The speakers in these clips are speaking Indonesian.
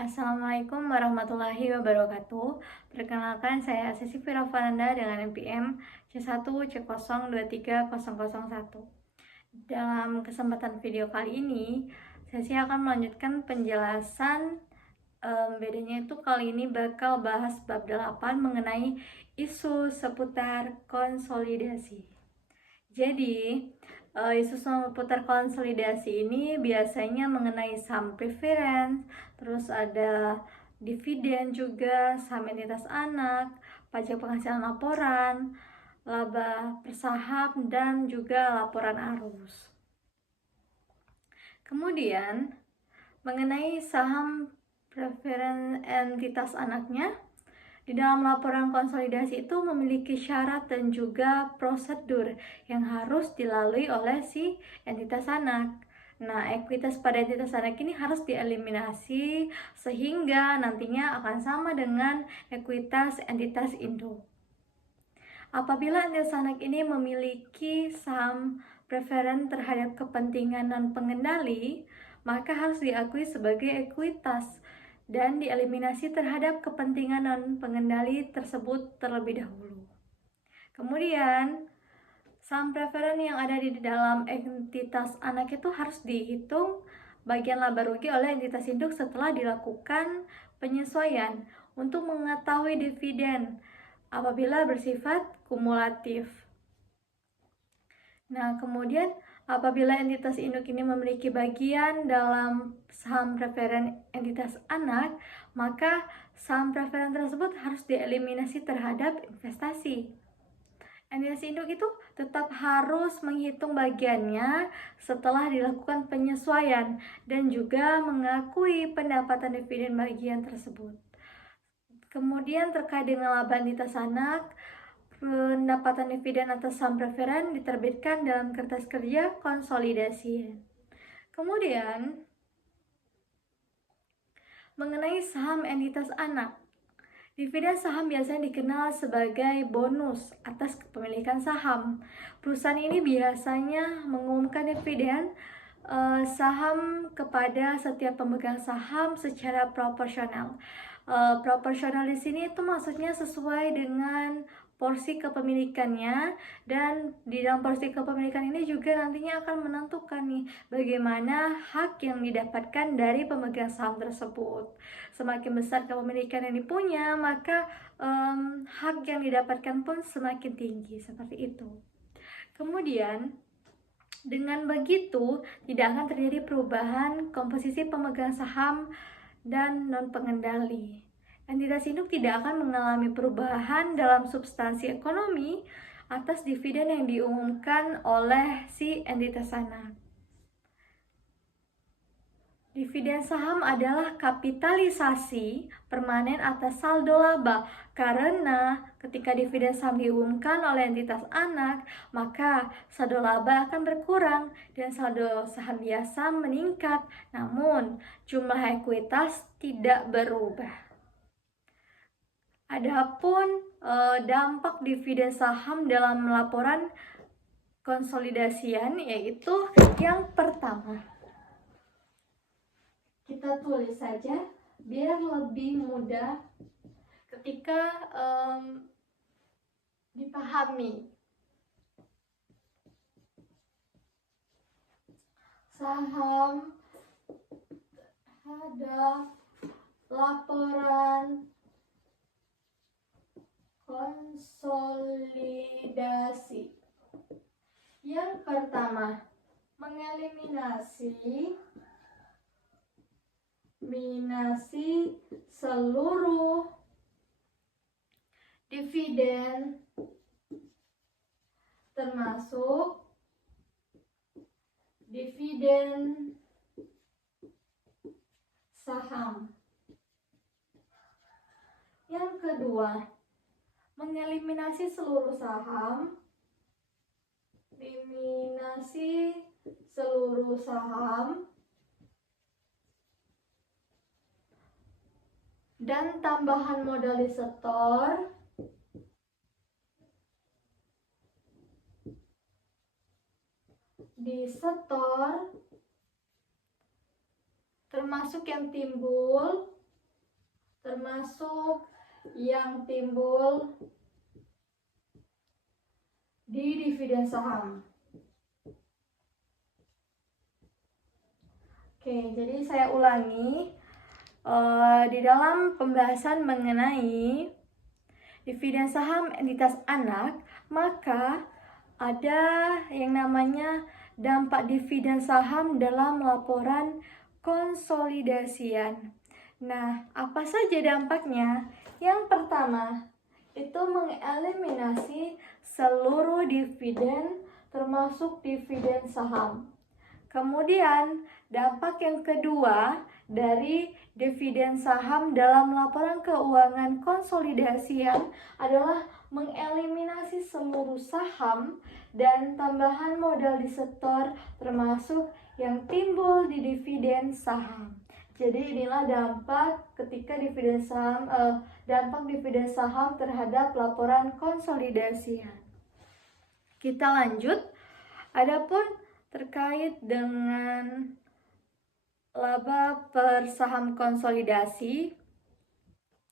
Assalamualaikum warahmatullahi wabarakatuh. Perkenalkan, saya Sisi Firafananda dengan NPM C1C0230001. Dalam kesempatan video kali ini, saya akan melanjutkan penjelasan. Bedanya itu kali ini bakal bahas bab 8 mengenai isu seputar konsolidasi. Jadi, isu seputar konsolidasi ini biasanya mengenai saham preference, terus ada dividen juga, saham entitas anak, pajak penghasilan laporan, laba per saham, dan juga laporan arus. Kemudian, mengenai saham preference entitas anaknya, di dalam laporan konsolidasi itu memiliki syarat dan juga prosedur yang harus dilalui oleh si entitas anak. Nah, ekuitas pada entitas anak ini harus dieliminasi sehingga nantinya akan sama dengan ekuitas entitas induk. Apabila entitas anak ini memiliki saham preferen terhadap kepentingan non pengendali, maka harus diakui sebagai ekuitas dan dieliminasi terhadap kepentingan non pengendali tersebut terlebih dahulu. Kemudian, saham preferen yang ada di dalam entitas anak itu harus dihitung bagian laba rugi oleh entitas induk setelah dilakukan penyesuaian untuk mengetahui dividen apabila bersifat kumulatif. Nah, kemudian apabila entitas induk ini memiliki bagian dalam saham preferen entitas anak, maka saham preferen tersebut harus dieliminasi terhadap investasi. Entitas induk itu tetap harus menghitung bagiannya setelah dilakukan penyesuaian dan juga mengakui pendapatan dividen bagian tersebut. Kemudian terkait dengan laba entitas anak, pendapatan dividen atas saham preferen diterbitkan dalam kertas kerja konsolidasi. Kemudian, mengenai saham entitas anak, dividen saham biasanya dikenal sebagai bonus atas kepemilikan saham. Perusahaan ini biasanya mengumumkan dividen saham kepada setiap pemegang saham secara proporsional. Proporsional di sini itu maksudnya sesuai dengan porsi kepemilikannya, dan di dalam porsi kepemilikan ini juga nantinya akan menentukan nih bagaimana hak yang didapatkan dari pemegang saham tersebut. Semakin besar kepemilikan yang dipunya, maka hak yang didapatkan pun semakin tinggi, seperti itu. Kemudian, dengan begitu tidak akan terjadi perubahan komposisi pemegang saham dan non pengendali. Entitas induk tidak akan mengalami perubahan dalam substansi ekonomi atas dividen yang diumumkan oleh si entitas anak. Dividen saham adalah kapitalisasi permanen atas saldo laba, karena ketika dividen saham diumumkan oleh entitas anak, maka saldo laba akan berkurang dan saldo saham biasa meningkat, namun jumlah ekuitas tidak berubah. Adapun dampak dividen saham dalam laporan konsolidasian, yaitu yang pertama, kita tulis saja biar lebih mudah ketika dipahami. Saham ada laporan konsolidasi. Yang pertama, mengeliminasi seluruh dividen termasuk dividen saham. Yang kedua, mengeliminasi seluruh saham, dan tambahan modal disetor termasuk yang timbul termasuk yang timbul di dividen saham. Oke, jadi saya ulangi, di dalam pembahasan mengenai dividen saham entitas anak, maka ada yang namanya dampak dividen saham dalam laporan konsolidasian. Nah, apa saja dampaknya? Yang pertama, itu mengeliminasi seluruh dividen termasuk dividen saham. Kemudian, dampak yang kedua dari dividen saham dalam laporan keuangan konsolidasian adalah mengeliminasi seluruh saham dan tambahan modal disetor termasuk yang timbul di dividen saham. Jadi inilah dampak ketika dividen saham, dampak dividen saham terhadap laporan konsolidasian. Kita lanjut. Adapun terkait dengan laba per saham konsolidasi,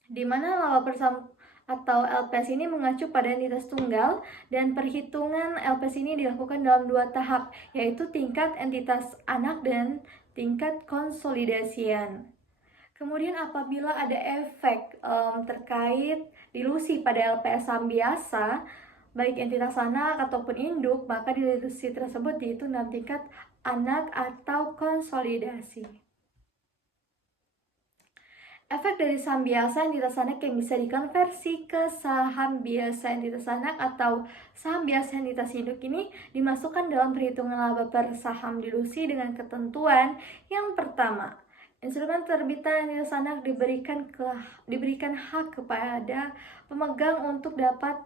di mana laba per saham atau LPS ini mengacu pada entitas tunggal dan perhitungan LPS ini dilakukan dalam 2 tahap, yaitu tingkat entitas anak dan tingkat konsolidasian. Kemudian apabila ada efek terkait dilusi pada LPS saham biasa, baik entitas anak ataupun induk, maka dilusi tersebut yaitu dalam tingkat anak atau konsolidasi. Efek dari saham biasa entitas anak yang bisa dikonversi ke saham biasa entitas anak atau saham biasa entitas induk ini dimasukkan dalam perhitungan laba per saham dilusi dengan ketentuan yang pertama. Instrumen terbitan entitas anak diberikan hak kepada pemegang untuk dapat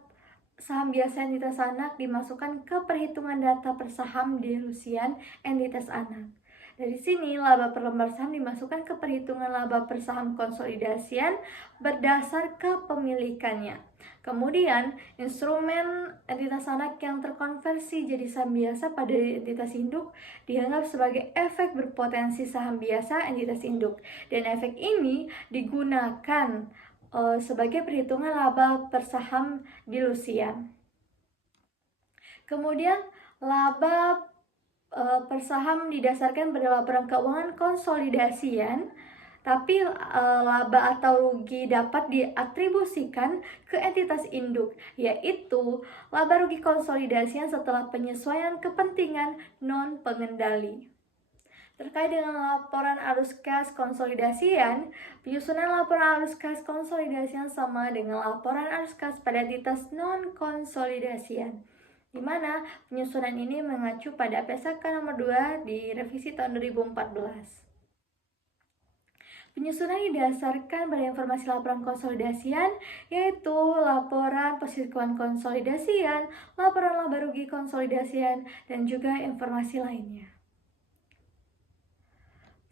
saham biasa entitas anak dimasukkan ke perhitungan data per saham dilusian entitas anak. Dari sini, laba per lembar saham dimasukkan ke perhitungan laba per saham konsolidasian berdasar kepemilikannya. Kemudian, instrumen entitas anak yang terkonversi jadi saham biasa pada entitas induk dianggap sebagai efek berpotensi saham biasa entitas induk. Dan efek ini digunakan sebagai perhitungan laba per saham dilusian. Kemudian, laba per saham didasarkan pada laporan keuangan konsolidasian, tapi laba atau rugi dapat diatribusikan ke entitas induk, yaitu laba rugi konsolidasian setelah penyesuaian kepentingan non-pengendali. Terkait dengan laporan arus kas konsolidasian, penyusunan laporan arus kas konsolidasian sama dengan laporan arus kas pada entitas non-konsolidasian, di mana penyusunan ini mengacu pada PSK nomor 2 di revisi tahun 2014. Penyusunan didasarkan pada informasi laporan konsolidasian, yaitu laporan posisi keuangan konsolidasian, laporan laba rugi konsolidasian, dan juga informasi lainnya.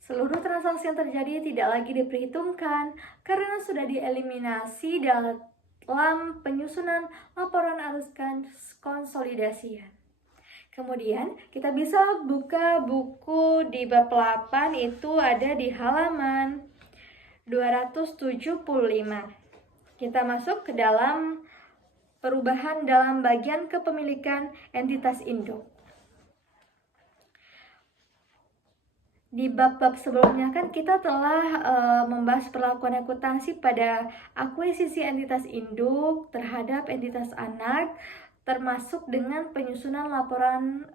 Seluruh transaksi yang terjadi tidak lagi diperhitungkan karena sudah dieliminasi dalam penyusunan laporan arus konsolidasian. Kemudian kita bisa buka buku di bab 8, itu ada di halaman 275. Kita masuk ke dalam perubahan dalam bagian kepemilikan entitas induk. Di bab-bab sebelumnya kan kita telah membahas perlakuan akuntansi pada akuisisi entitas induk terhadap entitas anak, termasuk dengan penyusunan laporan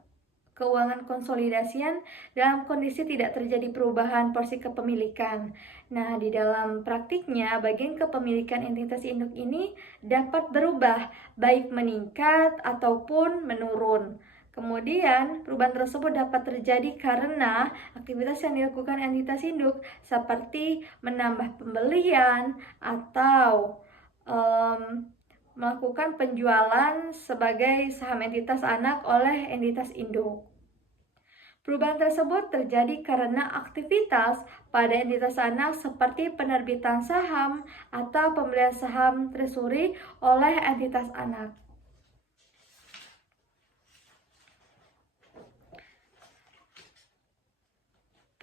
keuangan konsolidasian dalam kondisi tidak terjadi perubahan porsi kepemilikan. Nah, di dalam praktiknya, bagian kepemilikan entitas induk ini dapat berubah, baik meningkat ataupun menurun. Kemudian, perubahan tersebut dapat terjadi karena aktivitas yang dilakukan entitas induk seperti menambah pembelian atau melakukan penjualan sebagai saham entitas anak oleh entitas induk. Perubahan tersebut terjadi karena aktivitas pada entitas anak seperti penerbitan saham atau pembelian saham treasury oleh entitas anak.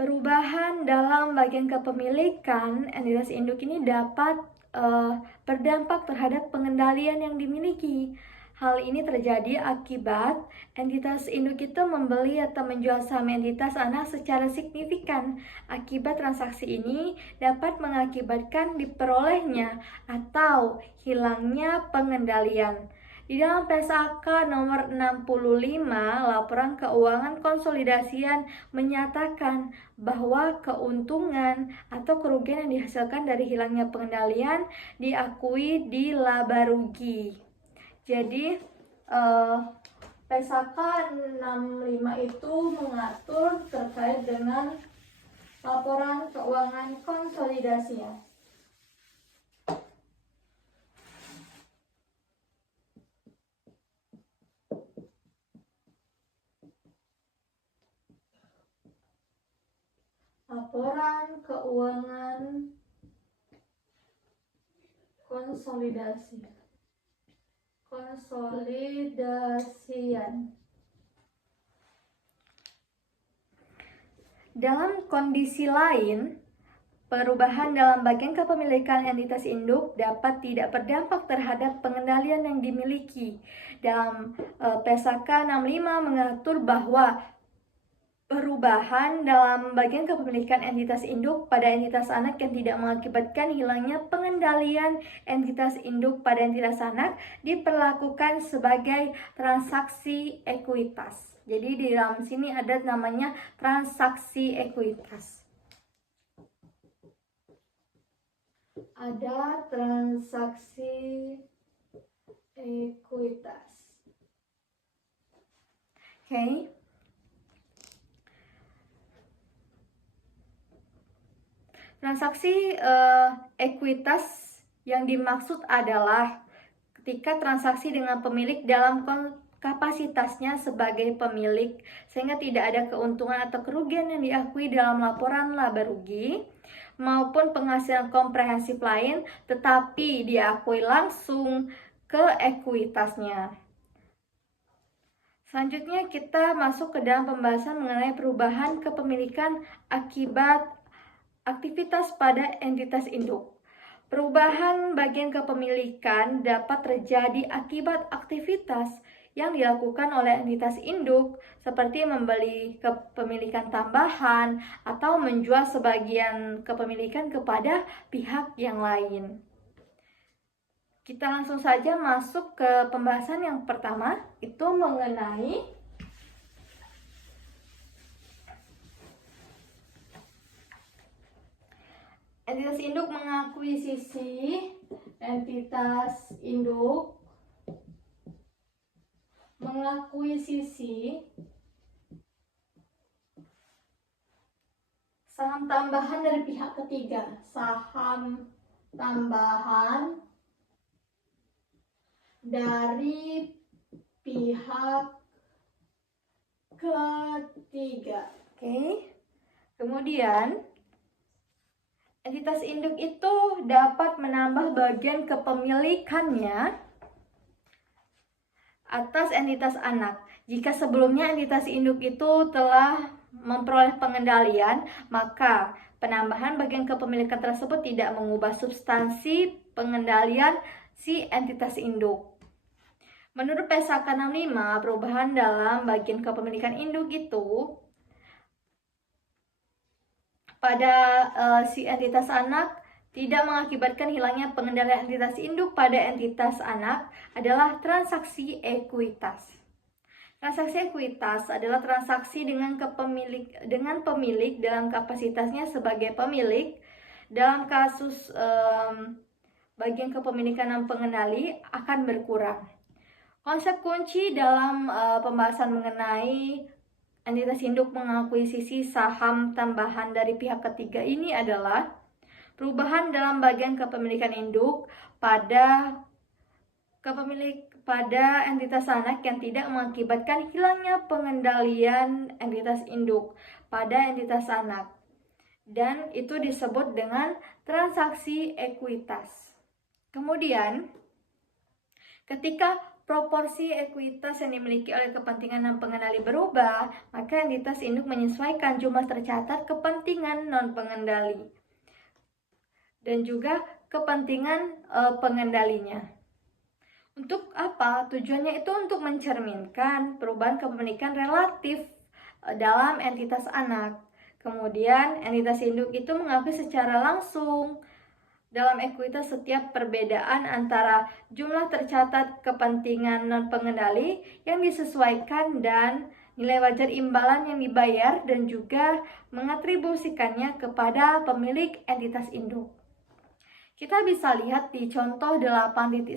Perubahan dalam bagian kepemilikan entitas induk ini dapat berdampak terhadap pengendalian yang dimiliki. Hal ini terjadi akibat entitas induk itu membeli atau menjual saham entitas anak secara signifikan. Akibat transaksi ini dapat mengakibatkan diperolehnya atau hilangnya pengendalian. Di dalam PSAK nomor 65, laporan keuangan konsolidasian menyatakan bahwa keuntungan atau kerugian yang dihasilkan dari hilangnya pengendalian diakui di laba rugi. Jadi PSAK 65 itu mengatur terkait dengan laporan keuangan konsolidasian. Laporan keuangan konsolidasian. Dalam kondisi lain, perubahan dalam bagian kepemilikan entitas induk dapat tidak berdampak terhadap pengendalian yang dimiliki. Dalam PSAK 65 mengatur bahwa perubahan dalam bagian kepemilikan entitas induk pada entitas anak yang tidak mengakibatkan hilangnya pengendalian entitas induk pada entitas anak diperlakukan sebagai transaksi ekuitas. Jadi di dalam sini ada namanya transaksi ekuitas. Ada transaksi ekuitas. Oke. Transaksi ekuitas yang dimaksud adalah ketika transaksi dengan pemilik dalam kapasitasnya sebagai pemilik sehingga tidak ada keuntungan atau kerugian yang diakui dalam laporan laba rugi maupun penghasilan komprehensif lain, tetapi diakui langsung ke ekuitasnya. Selanjutnya kita masuk ke dalam pembahasan mengenai perubahan kepemilikan akibat aktivitas pada entitas induk. Perubahan bagian kepemilikan dapat terjadi akibat aktivitas yang dilakukan oleh entitas induk seperti membeli kepemilikan tambahan atau menjual sebagian kepemilikan kepada pihak yang lain. Kita langsung saja masuk ke pembahasan yang pertama, itu mengenai entitas induk mengakuisisi entitas induk mengakuisisi saham tambahan dari pihak ketiga. Saham tambahan dari pihak ketiga. Oke. Kemudian entitas induk itu dapat menambah bagian kepemilikannya atas entitas anak. Jika sebelumnya entitas induk itu telah memperoleh pengendalian, maka penambahan bagian kepemilikan tersebut tidak mengubah substansi pengendalian si entitas induk. Menurut PSAK 65, perubahan dalam bagian kepemilikan induk itu pada si entitas anak tidak mengakibatkan hilangnya pengendalian entitas induk pada entitas anak adalah transaksi ekuitas. Transaksi ekuitas adalah transaksi dengan pemilik dalam kapasitasnya sebagai pemilik. Dalam kasus bagian kepemilikan dan pengendali akan berkurang. Konsep kunci dalam pembahasan mengenai entitas induk mengakuisisi saham tambahan dari pihak ketiga ini adalah perubahan dalam bagian kepemilikan induk pada entitas anak yang tidak mengakibatkan hilangnya pengendalian entitas induk pada entitas anak, dan itu disebut dengan transaksi ekuitas. Kemudian ketika proporsi ekuitas yang dimiliki oleh kepentingan dan pengendali berubah, maka entitas induk menyesuaikan jumlah tercatat kepentingan non-pengendali dan juga kepentingan pengendalinya. Untuk apa? Tujuannya itu untuk mencerminkan perubahan kepemilikan relatif dalam entitas anak. Kemudian entitas induk itu mengakui secara langsung dalam ekuitas setiap perbedaan antara jumlah tercatat kepentingan non-pengendali yang disesuaikan dan nilai wajar imbalan yang dibayar, dan juga mengatribusikannya kepada pemilik entitas induk. Kita bisa lihat di contoh 8.1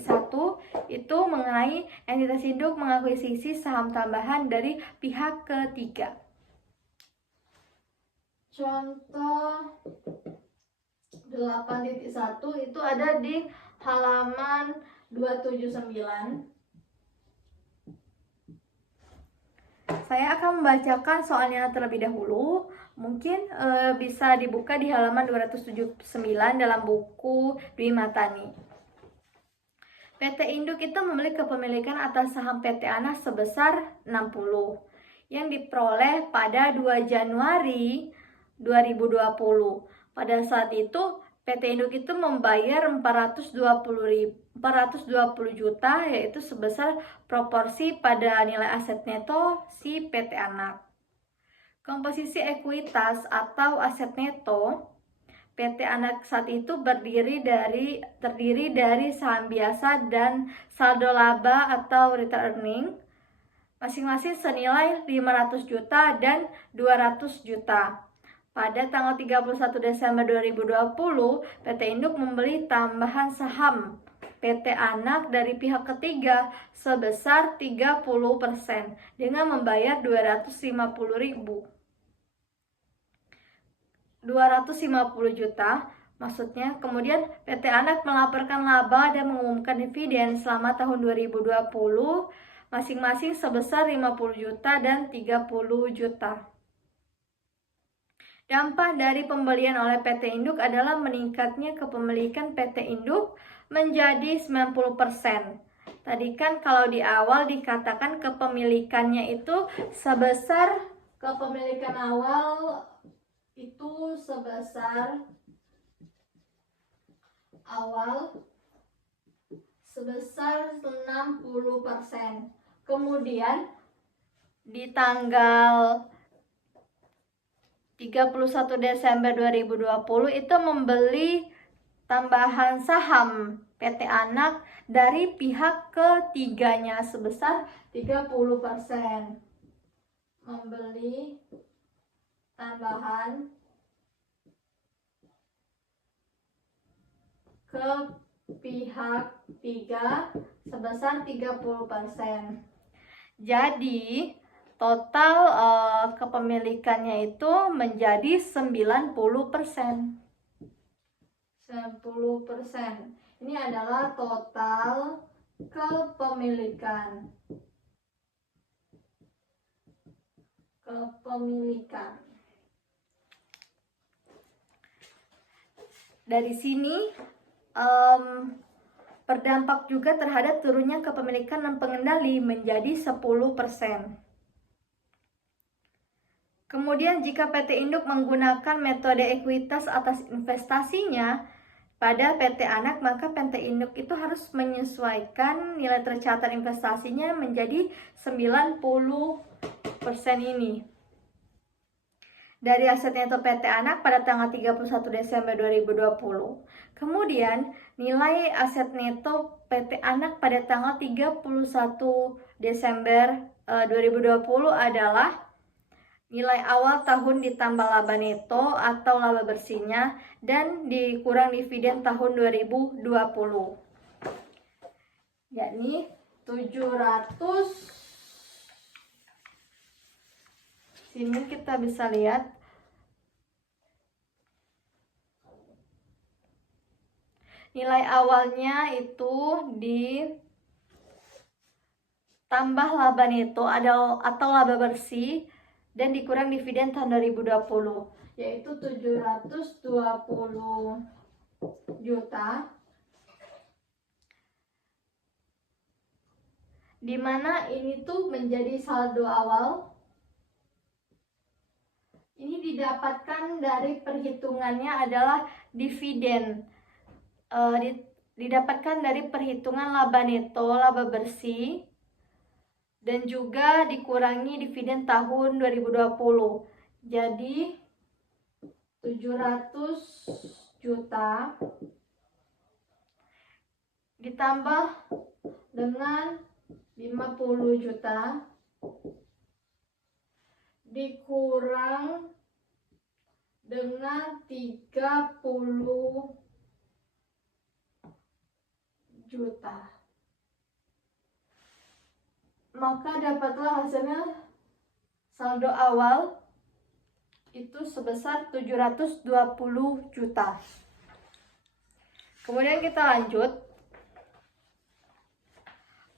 itu mengenai entitas induk mengakuisisi saham tambahan dari pihak ketiga. Contoh 8.1 itu ada di halaman 279. Saya akan membacakan soalnya terlebih dahulu. Mungkin bisa dibuka di halaman 279 dalam buku Dwi Matani. PT Induk itu memiliki kepemilikan atas saham PT Anas sebesar 60 yang diperoleh pada 2 Januari 2020. Pada saat itu PT Induk itu membayar 420 juta, yaitu sebesar proporsi pada nilai aset neto si PT Anak. Komposisi ekuitas atau aset neto PT Anak saat itu terdiri dari saham biasa dan saldo laba atau return earning, masing-masing senilai 500 juta dan 200 juta. Pada tanggal 31 Desember 2020, PT Induk membeli tambahan saham PT Anak dari pihak ketiga sebesar 30% dengan membayar 250 juta maksudnya. Kemudian PT Anak melaporkan laba dan mengumumkan dividen selama tahun 2020 masing-masing sebesar 50 juta dan 30 juta. Dampak dari pembelian oleh PT Induk adalah meningkatnya kepemilikan PT Induk menjadi 90%. Tadi kan kalau di awal dikatakan kepemilikannya itu sebesar, kepemilikan awal itu sebesar 60%. Kemudian di tanggal 31 Desember 2020 itu membeli tambahan saham PT Anak dari pihak ketiganya sebesar 30%. Membeli tambahan ke pihak ketiga sebesar 30%. Jadi total kepemilikannya itu menjadi 90%. Ini adalah total kepemilikan. Dari sini berdampak juga terhadap turunnya kepemilikan non pengendali menjadi 10%. Kemudian jika PT Induk menggunakan metode ekuitas atas investasinya pada PT Anak, maka PT Induk itu harus menyesuaikan nilai tercatat investasinya menjadi 90% ini dari aset neto PT Anak pada tanggal 31 Desember 2020. Kemudian nilai aset neto PT Anak pada tanggal 31 Desember 2020 adalah nilai awal tahun ditambah laba neto atau laba bersihnya dan dikurang dividen tahun 2020, yakni 700. Sini kita bisa lihat nilai awalnya itu ditambah laba neto atau laba bersih dan dikurang dividen tahun 2020, yaitu 720 juta. dimana ini tuh menjadi saldo awal. Ini didapatkan dari perhitungannya adalah dividen. Didapatkan dari perhitungan laba neto, laba bersih, dan juga dikurangi dividen tahun 2020. Jadi 700 juta ditambah dengan 50 juta dikurang dengan 30 juta. Maka dapatlah hasilnya saldo awal itu sebesar 720 juta. Kemudian kita lanjut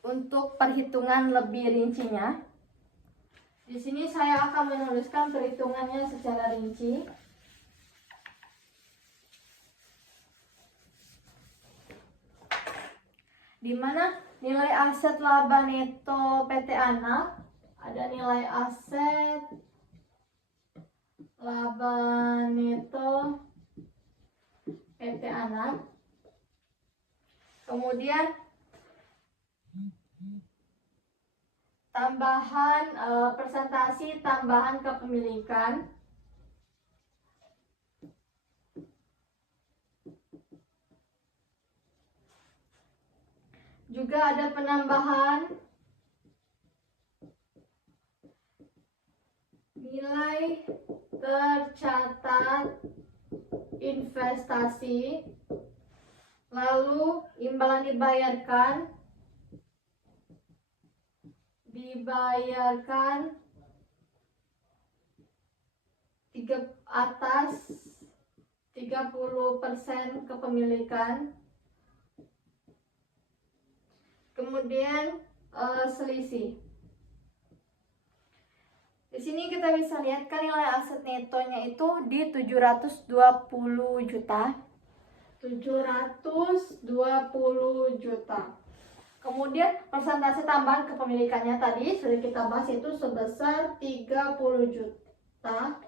untuk perhitungan lebih rincinya. Di sini saya akan menuliskan perhitungannya secara rinci. Di mana nilai aset laba neto PT Anak, ada nilai aset laba neto PT Anak. Kemudian tambahan presentasi tambahan kepemilikan. Juga ada penambahan nilai tercatat investasi, lalu imbalan dibayarkan atas 30% kepemilikan. Kemudian selisih. Di sini kita bisa lihat kan nilai aset netonya itu di 720 juta. 720 juta. Kemudian persentase tambahan kepemilikannya tadi sudah kita bahas itu sebesar 30 juta.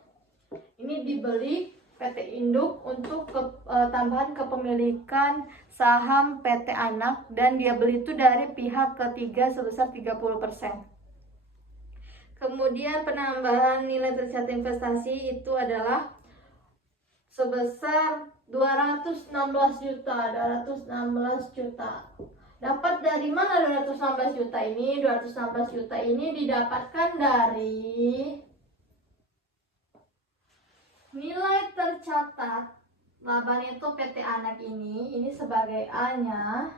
Ini dibeli PT Induk untuk tambahan kepemilikan saham PT Anak, dan dia beli itu dari pihak ketiga sebesar 30%. Kemudian penambahan nilai tercatat investasi itu adalah sebesar 216 juta. Dapat dari mana 216 juta ini? 216 juta ini didapatkan dari nilai tercatat laba neto PT Anak ini sebagai A-nya,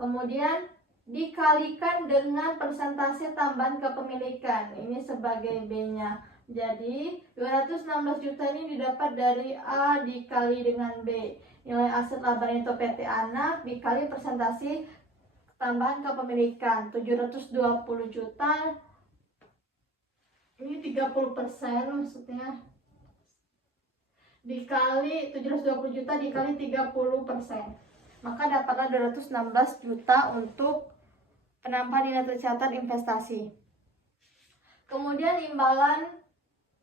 kemudian dikalikan dengan persentase tambahan kepemilikan, ini sebagai B-nya. Jadi 216 juta ini didapat dari A dikali dengan B. Nilai aset laba neto PT Anak dikali persentase tambahan kepemilikan 720 juta. Ini 30% maksudnya. Dikali 720 juta dikali 30%, maka dapatlah 216 juta untuk penambahan nilai tercatat investasi. Kemudian imbalan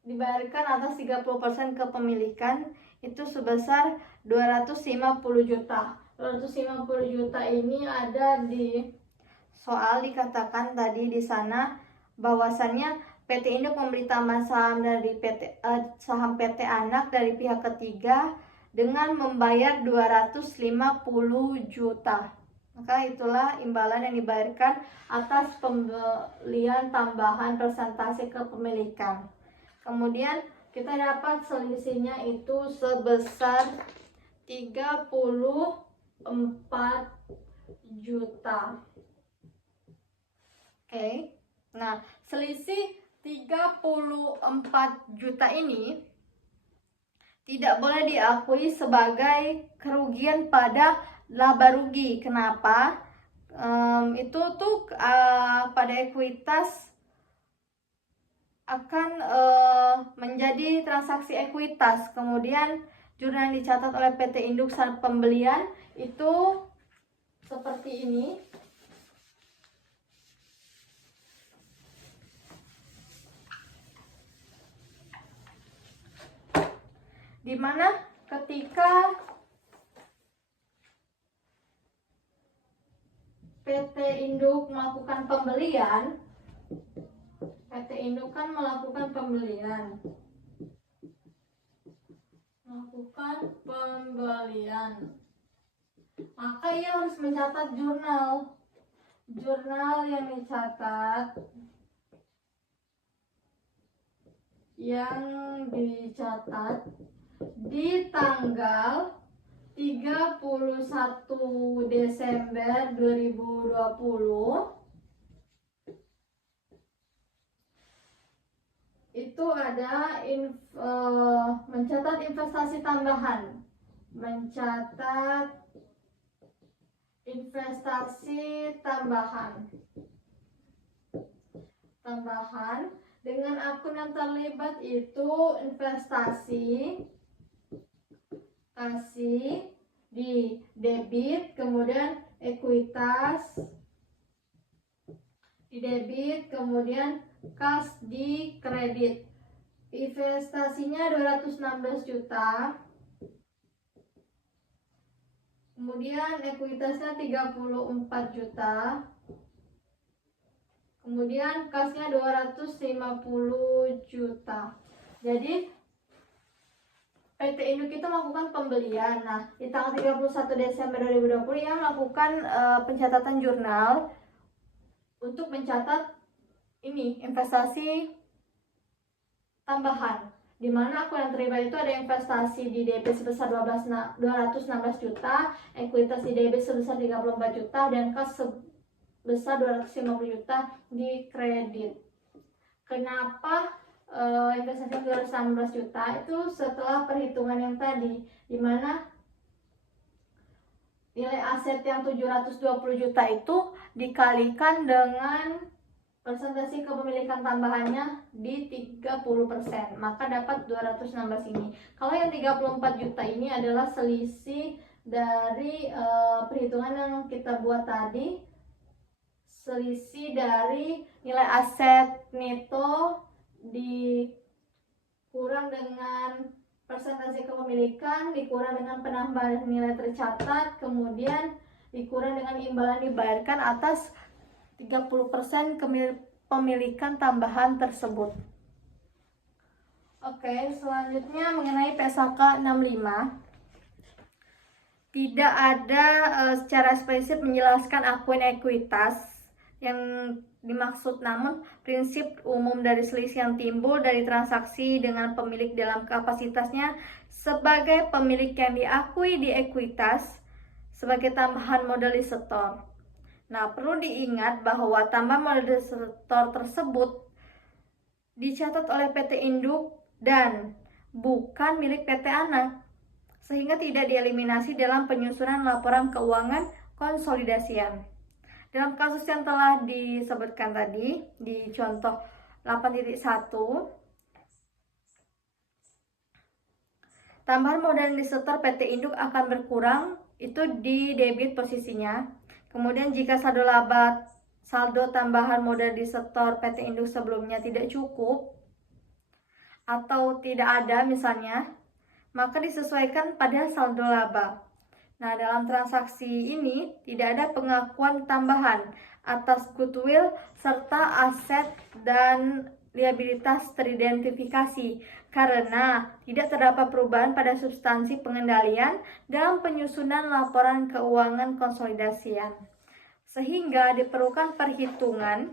dibayarkan atas 30% kepemilikan itu sebesar 250 juta. 250 juta ini ada di soal, dikatakan tadi di sana bahwasannya PT Induk memberi tambahan saham dari saham PT Anak dari pihak ketiga dengan membayar 250 juta. Maka itulah imbalan yang dibayarkan atas pembelian tambahan persentase kepemilikan. Kemudian kita dapat selisihnya itu sebesar 34 juta. Oke. Nah, selisih 34 juta ini tidak boleh diakui sebagai kerugian pada laba rugi. Kenapa? Itu tuh pada ekuitas akan menjadi transaksi ekuitas. Kemudian jurnal yang dicatat oleh PT Induk saat pembelian itu seperti ini. Dimana ketika PT Induk melakukan pembelian, PT Induk kan melakukan pembelian, maka ia harus mencatat jurnal yang dicatat di tanggal 31 Desember 2020 itu ada mencatat investasi tambahan, dengan akun yang terlibat itu investasi di debit, kemudian ekuitas di debit, kemudian kas di kredit. Investasinya 216 juta, kemudian ekuitasnya 34 juta, kemudian kasnya 250 juta. Jadi PT Induk itu melakukan pembelian. Nah, di tanggal 31 Desember 2020 ia melakukan pencatatan jurnal untuk mencatat ini investasi tambahan, di mana akun yang terlibat itu ada investasi di debit sebesar 216 juta, ekuitas di debit sebesar 34 juta, dan kas sebesar 250 juta di kredit. Kenapa investasi 216 juta? Itu setelah perhitungan yang tadi, di mana nilai aset yang 720 juta itu dikalikan dengan persentase kepemilikan tambahannya di 30%, maka dapat 216 ini. Kalau yang 34 juta ini adalah selisih dari perhitungan yang kita buat tadi, selisih dari nilai aset neto dikurang dengan persentase kepemilikan, dikurang dengan penambahan nilai tercatat, kemudian dikurang dengan imbalan dibayarkan atas 30% kepemilikan tambahan tersebut. Oke, selanjutnya mengenai PSAK 65. Tidak ada secara spesifik menjelaskan akun ekuitas yang dimaksud, namun prinsip umum dari selisih yang timbul dari transaksi dengan pemilik dalam kapasitasnya sebagai pemilik yang diakui di ekuitas sebagai tambahan modal setor. Nah, perlu diingat bahwa tambahan modal setor tersebut dicatat oleh PT Induk dan bukan milik PT Anak, sehingga tidak dieliminasi dalam penyusunan laporan keuangan konsolidasian. Dalam kasus yang telah disebutkan tadi, di contoh 8.1, tambahan modal yang disetor PT Induk akan berkurang, itu di debit posisinya. Kemudian jika saldo tambahan modal disetor PT Induk sebelumnya tidak cukup atau tidak ada misalnya, maka disesuaikan pada saldo laba. Nah, dalam transaksi ini tidak ada pengakuan tambahan atas goodwill serta aset dan liabilitas teridentifikasi karena tidak terdapat perubahan pada substansi pengendalian dalam penyusunan laporan keuangan konsolidasian, sehingga diperlukan perhitungan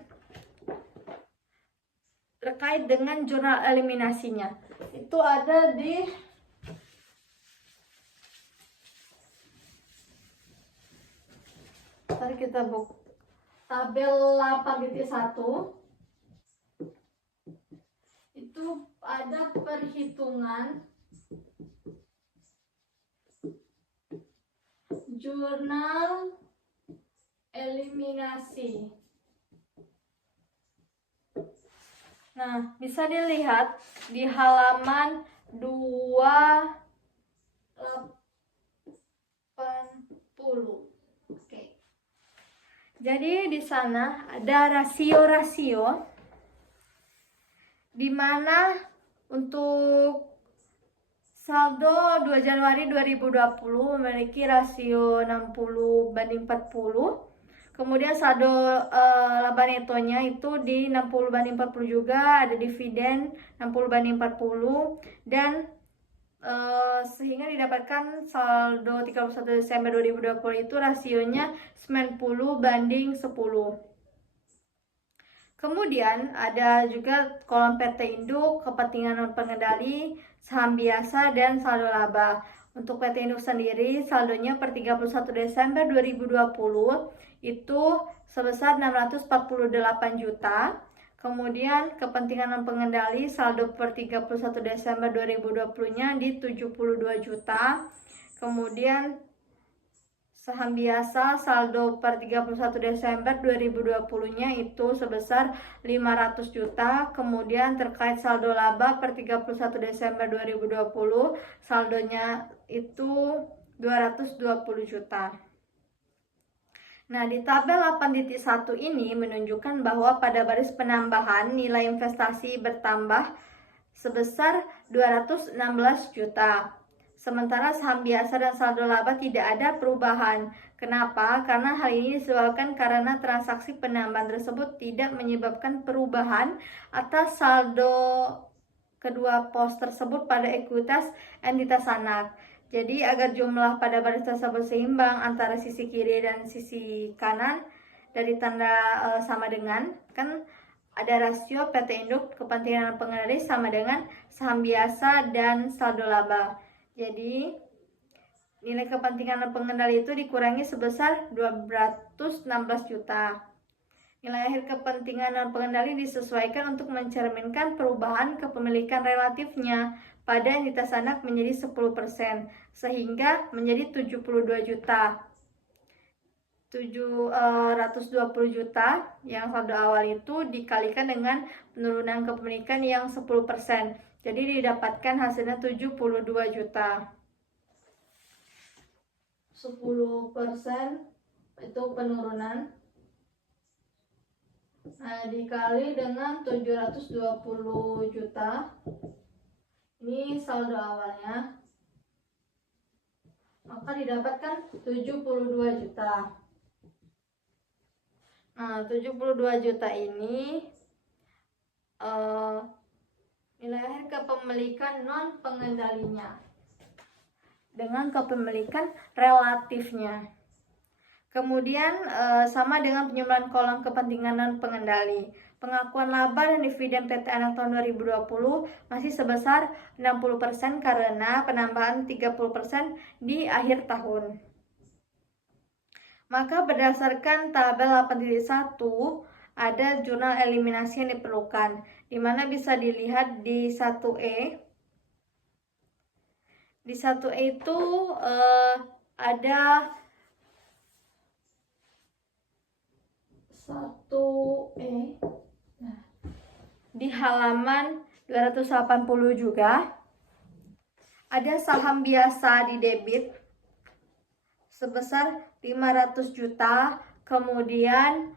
terkait dengan jurnal eliminasinya. Itu ada di tadi kita buka tabel 8.1, itu ada perhitungan jurnal eliminasi. Nah, bisa dilihat di halaman 280. Oke. Jadi di sana ada rasio-rasio di mana untuk Saldo 2 Januari 2020 memiliki rasio 60/40. Kemudian saldo laba netonya itu di 60/40 juga, ada dividen 60/40, dan sehingga didapatkan saldo 31 Desember 2020 itu rasionya 90/10. Kemudian ada juga kolom PT Induk, kepentingan non pengendali, saham biasa, dan saldo laba. Untuk PT Induk sendiri, saldonya per 31 Desember 2020 itu sebesar 648 juta. Kemudian kepentingan non pengendali saldo per 31 Desember 2020-nya di 72 juta. Kemudian saham biasa saldo per 31 Desember 2020-nya itu sebesar 500 juta. Kemudian terkait saldo laba per 31 Desember 2020, saldonya itu 220 juta. Nah, di tabel 8.1 ini menunjukkan bahwa pada baris penambahan nilai investasi bertambah sebesar 216 juta. Sementara saham biasa dan saldo laba tidak ada perubahan. Kenapa? Karena hal ini disebabkan karena transaksi penambahan tersebut tidak menyebabkan perubahan atas saldo kedua pos tersebut pada ekuitas entitas anak. Jadi agar jumlah pada baris tersebut seimbang antara sisi kiri dan sisi kanan dari tanda sama dengan, kan ada rasio PT Induk kepentingan pengendali sama dengan saham biasa dan saldo laba. Jadi nilai kepentingan pengendali itu dikurangi sebesar 216 juta. Nilai akhir kepentingan non pengendali disesuaikan untuk mencerminkan perubahan kepemilikan relatifnya pada entitas anak menjadi 10%, sehingga menjadi 72 juta. 720 juta yang saldo awal itu dikalikan dengan penurunan kepemilikan yang 10%. Jadi didapatkan hasilnya 72 juta. 10% itu penurunan. Nah, dikali dengan 720 juta. Ini saldo awalnya. Maka didapatkan 72 juta. Nah, 72 juta ini nilai akhir kepemilikan non pengendalinya dengan kepemilikan relatifnya. Kemudian sama dengan penyumbang kolom kepentingan non pengendali. Pengakuan laba dan dividen PT Anak tahun 2020 masih sebesar 60% karena penambahan 30% di akhir tahun. Maka berdasarkan tabel 8.1 ada jurnal eliminasi yang diperlukan, di mana bisa dilihat di 1E. Di 1E itu ada 1E. Nah, di halaman 280 juga ada saham biasa di debit sebesar 500 juta. Kemudian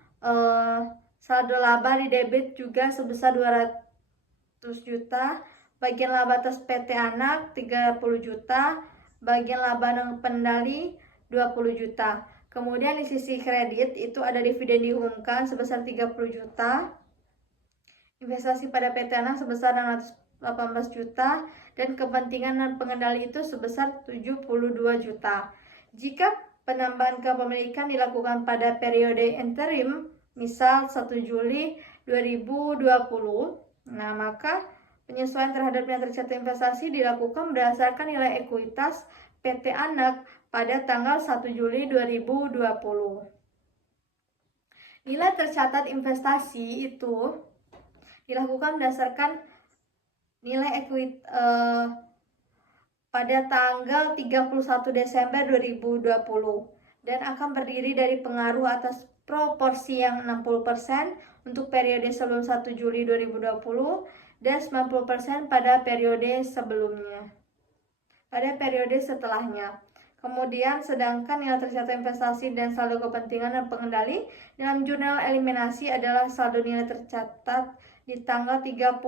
saldo laba di debit juga sebesar 200 juta. Bagian laba atas PT Anak 30 juta. Bagian laba non pengendali 20 juta. Kemudian di sisi kredit itu ada dividen diumumkan sebesar 30 juta. Investasi pada PT Anak sebesar 618 juta. Dan kepentingan non pengendali itu sebesar 72 juta. Jika penambahan kepemilikan dilakukan pada periode interim, misal 1 Juli 2020, nah maka penyesuaian terhadap nilai tercatat investasi dilakukan berdasarkan nilai ekuitas PT Anak pada tanggal 1 Juli 2020. Nilai tercatat investasi itu dilakukan berdasarkan nilai ekuitas pada tanggal 31 Desember 2020 dan akan berdiri dari pengaruh atas proporsi yang 60% untuk periode sebelum 1 Juli 2020 dan 90% pada periode sebelumnya, pada periode setelahnya. Kemudian sedangkan nilai tercatat investasi dan saldo kepentingan dan pengendali dalam jurnal eliminasi adalah saldo nilai tercatat di tanggal 31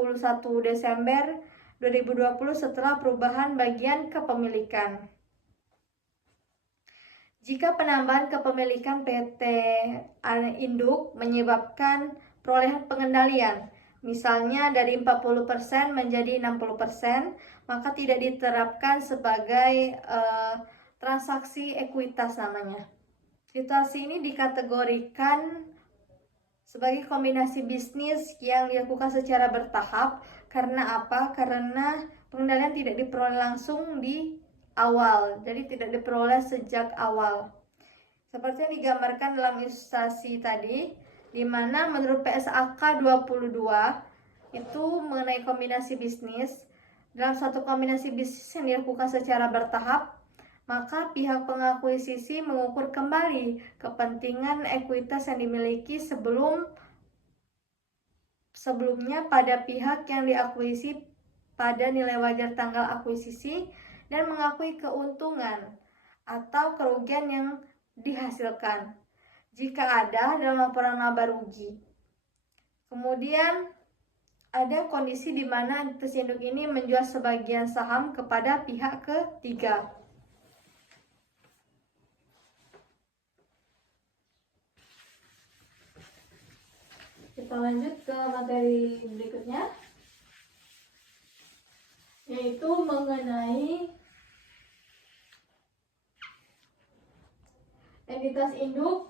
Desember 2020 setelah perubahan bagian kepemilikan. Jika penambahan kepemilikan PT induk menyebabkan perolehan pengendalian, misalnya dari 40% menjadi 60%, maka tidak diterapkan sebagai transaksi ekuitas namanya. Situasi ini dikategorikan sebagai kombinasi bisnis yang dilakukan secara bertahap. Karena apa? Karena pengendalian tidak diperoleh langsung di awal, jadi tidak diperoleh sejak awal. Seperti yang digambarkan dalam ilustrasi tadi, di mana menurut PSAK 22 itu mengenai kombinasi bisnis. Dalam suatu kombinasi bisnis yang dilakukan secara bertahap, maka pihak pengakuisisi mengukur kembali kepentingan ekuitas yang dimiliki sebelumnya pada pihak yang diakuisisi pada nilai wajar tanggal akuisisi dan mengakui keuntungan atau kerugian yang dihasilkan jika ada dalam laporan laba rugi. Kemudian ada kondisi di mana entitas induk ini menjual sebagian saham kepada pihak ketiga. Kita lanjut ke materi berikutnya, yaitu mengenai entitas induk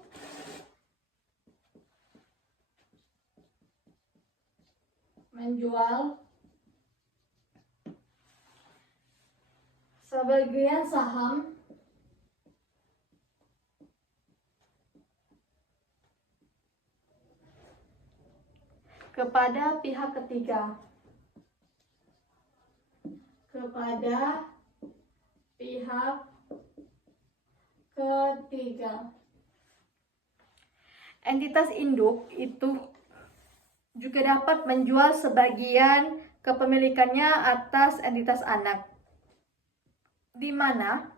menjual sebagian saham kepada pihak ketiga. Entitas induk itu juga dapat menjual sebagian kepemilikannya atas entitas anak, di mana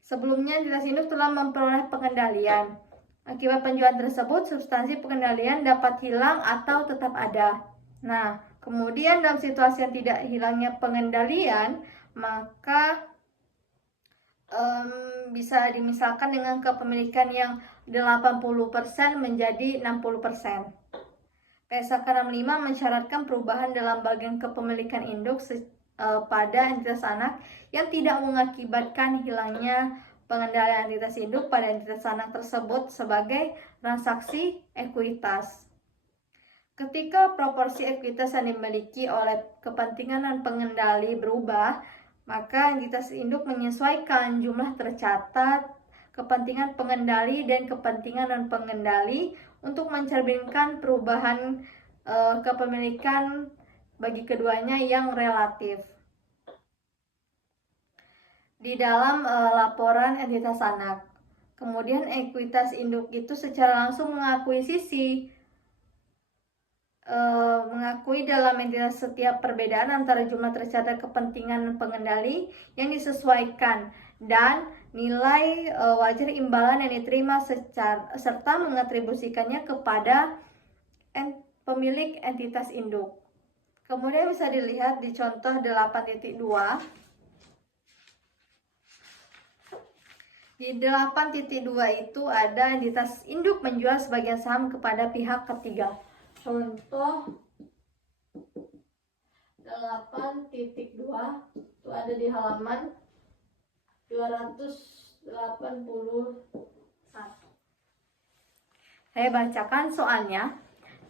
sebelumnya entitas induk telah memperoleh pengendalian. Akibat penjualan tersebut, substansi pengendalian dapat hilang atau tetap ada. Nah, kemudian dalam situasi yang tidak hilangnya pengendalian, maka bisa dimisalkan dengan kepemilikan yang 80% menjadi 60%. PSAK 65 mensyaratkan perubahan dalam bagian kepemilikan induk pada entitas anak yang tidak mengakibatkan hilangnya pengendalian entitas induk pada entitas anak tersebut sebagai transaksi ekuitas. Ketika proporsi ekuitas yang dimiliki oleh kepentingan dan pengendali berubah, maka entitas induk menyesuaikan jumlah tercatat, kepentingan pengendali dan kepentingan non pengendali untuk mencerminkan perubahan kepemilikan bagi keduanya yang relatif. Di dalam laporan entitas anak, kemudian ekuitas induk itu secara langsung mengakui dalam entitas setiap perbedaan antara jumlah tercatat kepentingan pengendali yang disesuaikan dan nilai wajar imbalan yang diterima serta mengatribusikannya kepada pemilik entitas induk. Kemudian bisa dilihat di contoh 8.2. Di 8.2 itu ada entitas induk menjual sebagian saham kepada pihak ketiga. Contoh 8.2 itu ada di halaman 281. Saya bacakan soalnya.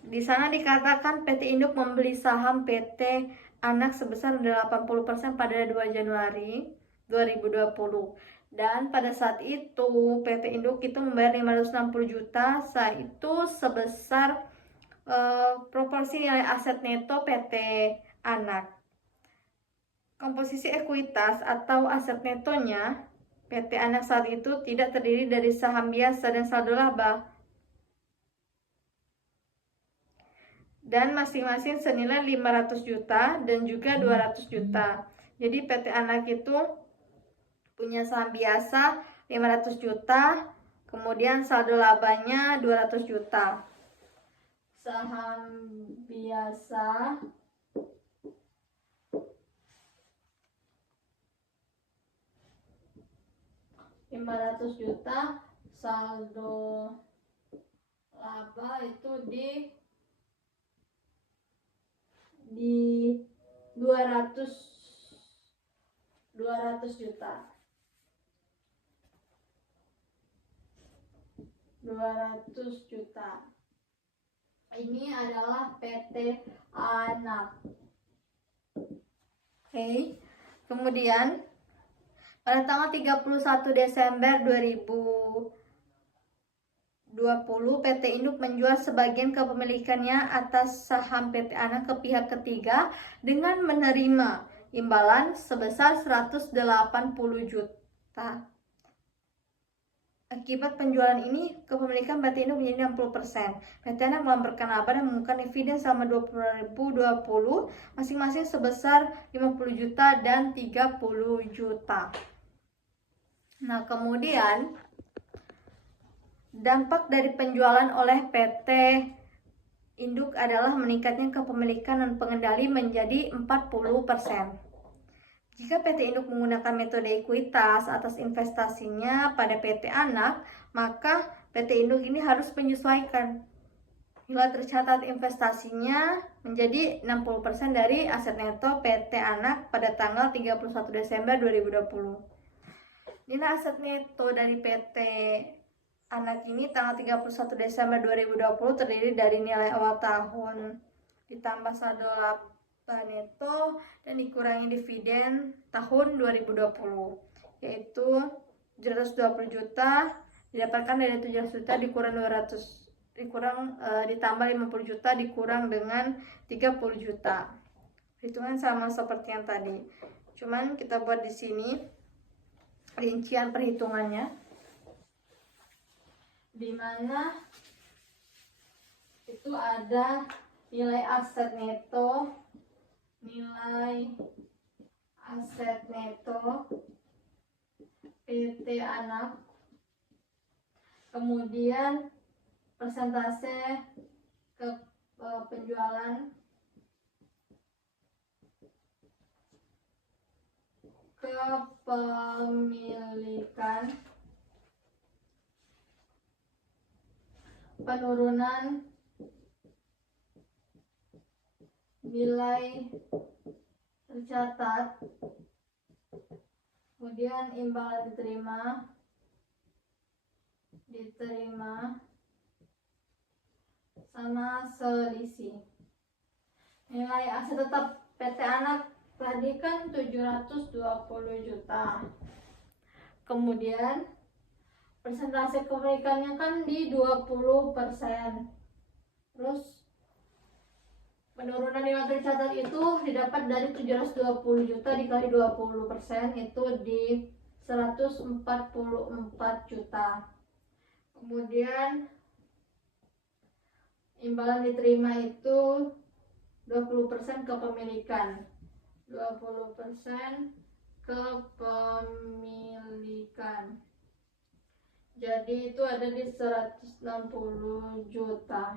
Di sana dikatakan PT Induk membeli saham PT Anak sebesar 80% pada 2 Januari 2020. Dan pada saat itu PT Induk itu membayar 560 juta, saat itu sebesar proporsi nilai aset neto PT Anak. Komposisi ekuitas atau aset netonya PT Anak saat itu tidak terdiri dari saham biasa dan saldo laba, dan masing-masing senilai 500 juta dan juga 200 juta. Jadi PT Anak itu punya saham biasa 500 juta, kemudian saldo labanya 200 juta. Saham biasa 500 juta, saldo laba itu di 200 juta. 200 juta. Ini adalah PT Anak. Oke. Kemudian pada tanggal 31 Desember 2020 PT Induk menjual sebagian kepemilikannya atas saham PT Anak ke pihak ketiga dengan menerima imbalan sebesar 180 juta. Akibat penjualan ini, kepemilikan PT Induk menjadi 60%. PT Anak melaporkan laba dan mengumumkan dividen selama 2020 masing-masing sebesar 50 juta dan 30 juta. Nah, kemudian dampak dari penjualan oleh PT Induk adalah meningkatnya kepemilikan dan pengendali menjadi 40%. Jika PT Induk menggunakan metode ekuitas atas investasinya pada PT Anak, maka PT Induk ini harus menyesuaikan nilai tercatat investasinya menjadi 60% dari aset neto PT Anak pada tanggal 31 Desember 2020. Nilai aset neto dari PT Anak ini tanggal 31 Desember 2020 terdiri dari nilai awal tahun ditambah saldo laba neto dan dikurangi dividen tahun 2020, yaitu 720 juta didapatkan dari 700 juta ditambah 50 juta dikurang dengan 30 juta. Hitungan sama seperti yang tadi. Cuman kita buat di sini rincian perhitungannya, di mana itu ada nilai aset neto, PT Anak, kemudian persentase penjualan, kepemilikan, penurunan nilai tercatat, kemudian imbalan diterima sama selisih. Nilai aset tetap PT Anak tadi kan 720 juta. Kemudian persentase kepemilikannya kan di 20%. Terus penurunan nilai tercatat itu didapat dari 720 juta dikali 20% itu di 144 juta. Kemudian imbalan diterima itu 20% kepemilikan. 20% kepemilikan. Jadi itu ada di 160 juta.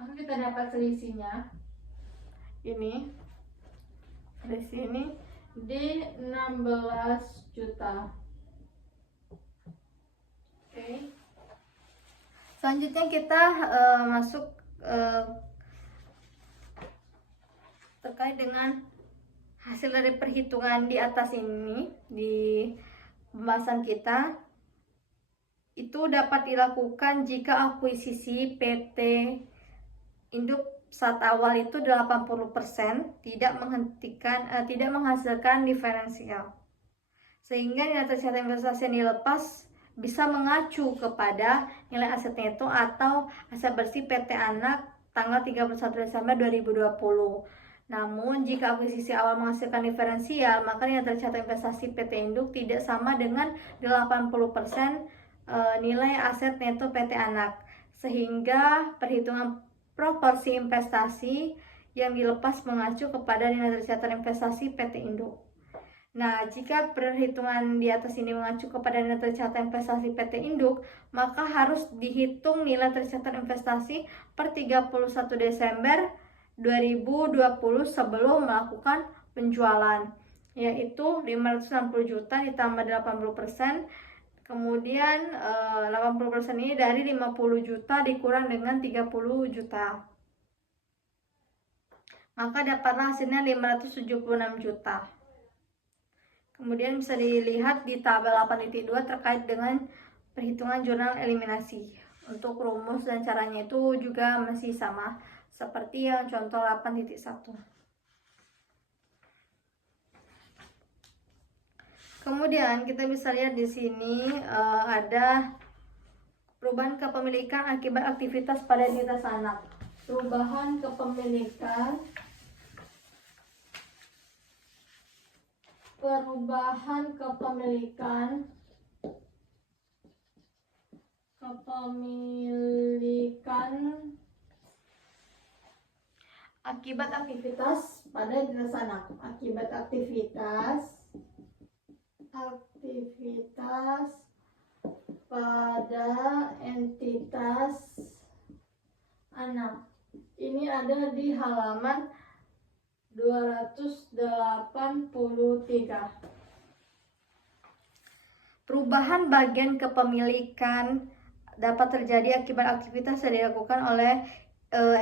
Maka kita dapat selisihnya ini di sini di 16 juta. Oke. Selanjutnya kita masuk terkait dengan hasil dari perhitungan di atas ini. Di pembahasan kita itu dapat dilakukan jika akuisisi PT Induk saat awal itu 80% tidak menghasilkan diferensial, sehingga nilai tercatat investasi yang dilepas bisa mengacu kepada nilai aset neto atau aset bersih PT Anak tanggal 31 Desember 2020. Namun jika akuisisi awal menghasilkan diferensial, maka nilai tercatat investasi PT Induk tidak sama dengan 80% nilai aset neto PT Anak, sehingga perhitungan proporsi investasi yang dilepas mengacu kepada nilai tercatat investasi PT Induk. Nah, jika perhitungan di atas ini mengacu kepada nilai tercatat investasi PT Induk, maka harus dihitung nilai tercatat investasi per 31 Desember 2020 sebelum melakukan penjualan. yaitu 560 juta ditambah 80%. Kemudian 80% ini dari 50 juta dikurang dengan 30 juta. Maka dapatlah hasilnya 576 juta. Kemudian bisa dilihat di tabel 8.2 terkait dengan perhitungan jurnal eliminasi. Untuk rumus dan caranya itu juga masih sama seperti yang contoh 8.1. Kemudian kita bisa lihat di sini ada perubahan kepemilikan akibat aktivitas pada entitas anak. Perubahan kepemilikan akibat aktivitas pada entitas anak. Akibat aktivitas pada entitas anak. Ini ada di halaman 283. Perubahan bagian kepemilikan dapat terjadi akibat aktivitas yang dilakukan oleh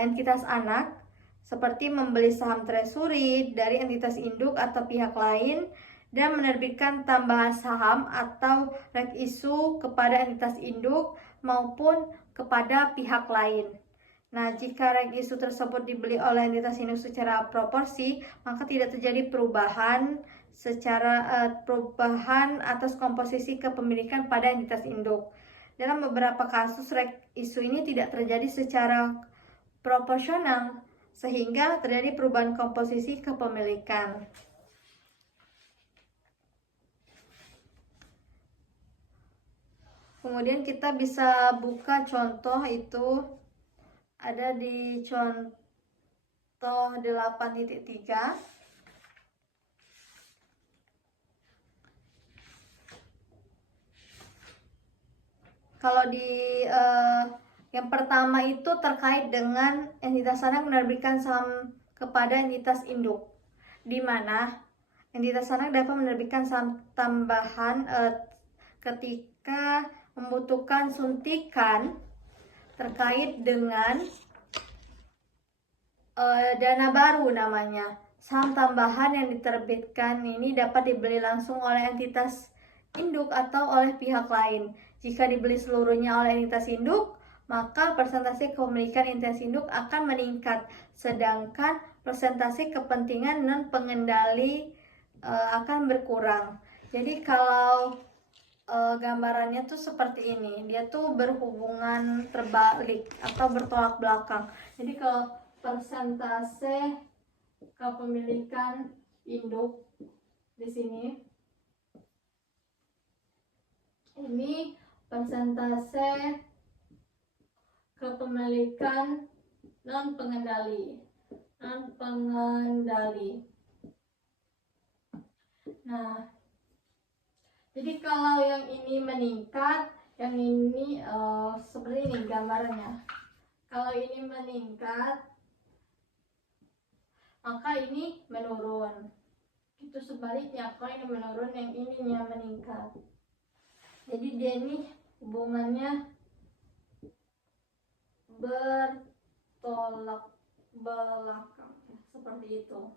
entitas anak, seperti membeli saham treasury dari entitas induk atau pihak lain, dan menerbitkan tambahan saham atau right issue kepada entitas induk maupun kepada pihak lain. Nah, jika right issue tersebut dibeli oleh entitas induk secara proporsi, maka tidak terjadi perubahan atas komposisi kepemilikan pada entitas induk. Dalam beberapa kasus, right issue ini tidak terjadi secara proporsional, sehingga terjadi perubahan komposisi kepemilikan. Kemudian kita bisa buka contoh, itu ada di contoh 8.3. Kalau di yang pertama itu terkait dengan entitas anak menerbitkan saham kepada entitas induk, di mana entitas anak dapat menerbitkan saham tambahan ketika membutuhkan suntikan terkait dengan dana baru namanya. Saham tambahan yang diterbitkan ini dapat dibeli langsung oleh entitas induk atau oleh pihak lain. Jika dibeli seluruhnya oleh entitas induk, maka persentase kepemilikan entitas induk akan meningkat, sedangkan persentase kepentingan non pengendali akan berkurang. Jadi kalau gambarannya tuh seperti ini, dia tuh berhubungan terbalik atau bertolak belakang. Jadi kalau persentase kepemilikan induk di sini, ini persentase kepemilikan non pengendali. Nah, jadi kalau yang ini meningkat, yang ini seperti ini gambarannya. Kalau ini meningkat, maka ini menurun. Itu sebaliknya, kalau ini menurun, yang ininya meningkat. Jadi dia ini hubungannya bertolak belakang, seperti itu.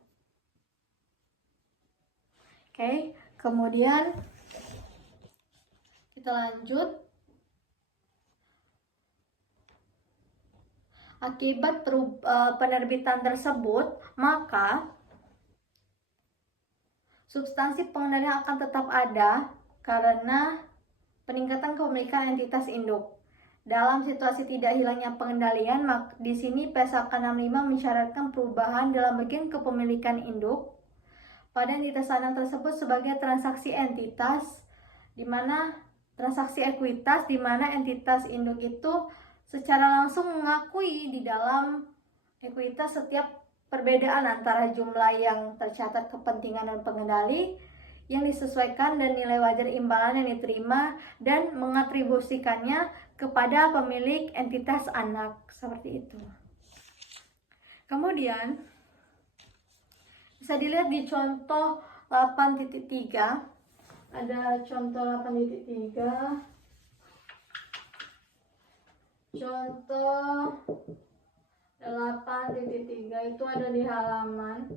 Oke, kemudian kita lanjut. Akibat penerbitan tersebut, maka substansi pengendalian akan tetap ada karena peningkatan kepemilikan entitas induk. Dalam situasi tidak hilangnya pengendalian, di sini PSAK 65 mensyaratkan perubahan dalam bagian kepemilikan induk pada entitas anak tersebut sebagai transaksi entitas, di mana transaksi ekuitas, di mana entitas induk itu secara langsung mengakui di dalam ekuitas setiap perbedaan antara jumlah yang tercatat kepentingan dan pengendali yang disesuaikan dan nilai wajar imbalan yang diterima, dan mengatribusikannya kepada pemilik entitas anak, seperti itu. Kemudian bisa dilihat di contoh 8.3. Ada contoh 8.3. Contoh 8.3 itu ada di halaman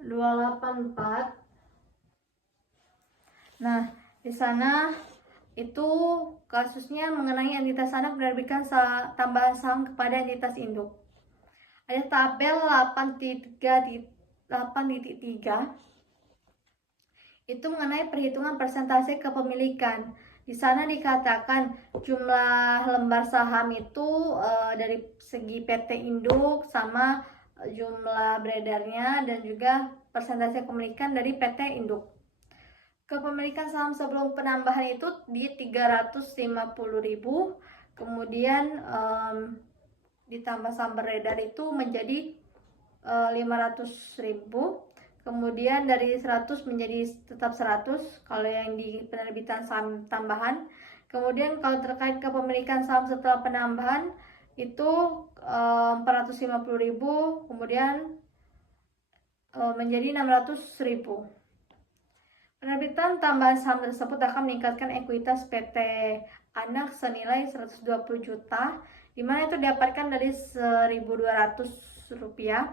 284. Nah, di sana itu kasusnya mengenai entitas anak menerbitkan tambahan saham kepada entitas induk. Ada tabel 8.3 itu mengenai perhitungan persentase kepemilikan. Di sana dikatakan jumlah lembar saham itu dari segi PT induk sama jumlah beredarnya dan juga persentase kepemilikan dari PT induk. Kepemilikan saham sebelum penambahan itu di 350.000, kemudian ditambah saham beredar itu menjadi 500.000, kemudian dari 100 menjadi tetap 100 kalau yang di penerbitan saham tambahan. Kemudian kalau terkait kepemilikan saham setelah penambahan itu 450.000, kemudian menjadi 600.000. Penerbitan tambahan saham tersebut akan meningkatkan ekuitas PT anak senilai 120 juta, di mana itu didapatkan dari 1.200 rupiah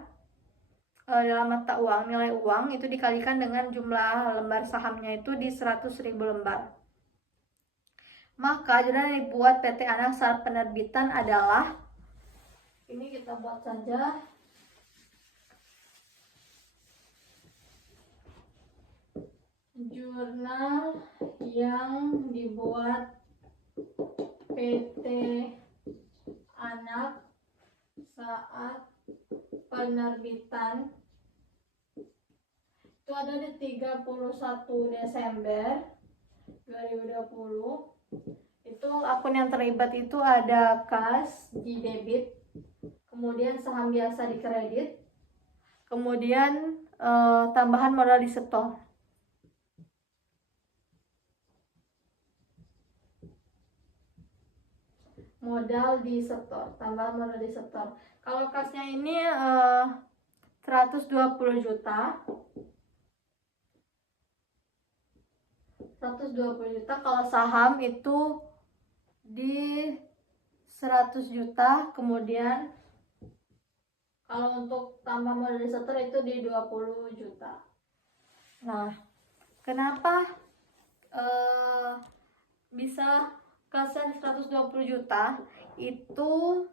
dalam mata uang. Nilai uang itu dikalikan dengan jumlah lembar sahamnya itu di 100.000 lembar. Maka jurnal yang dibuat PT anak saat penerbitan adalah, ini kita buat saja, jurnal yang dibuat PT anak saat penerbitan itu ada di 31 Desember 2020. Itu akun yang terlibat itu ada kas di debit, kemudian saham biasa di kredit, kemudian tambahan modal disetor. Tambahan modal disetor. Kalau kasnya ini 120 juta. 120 juta. Kalau saham itu di 100 juta. Kemudian kalau untuk tambah modal disetor itu di 20 juta. Nah, kenapa bisa kasnya 120 juta? Itu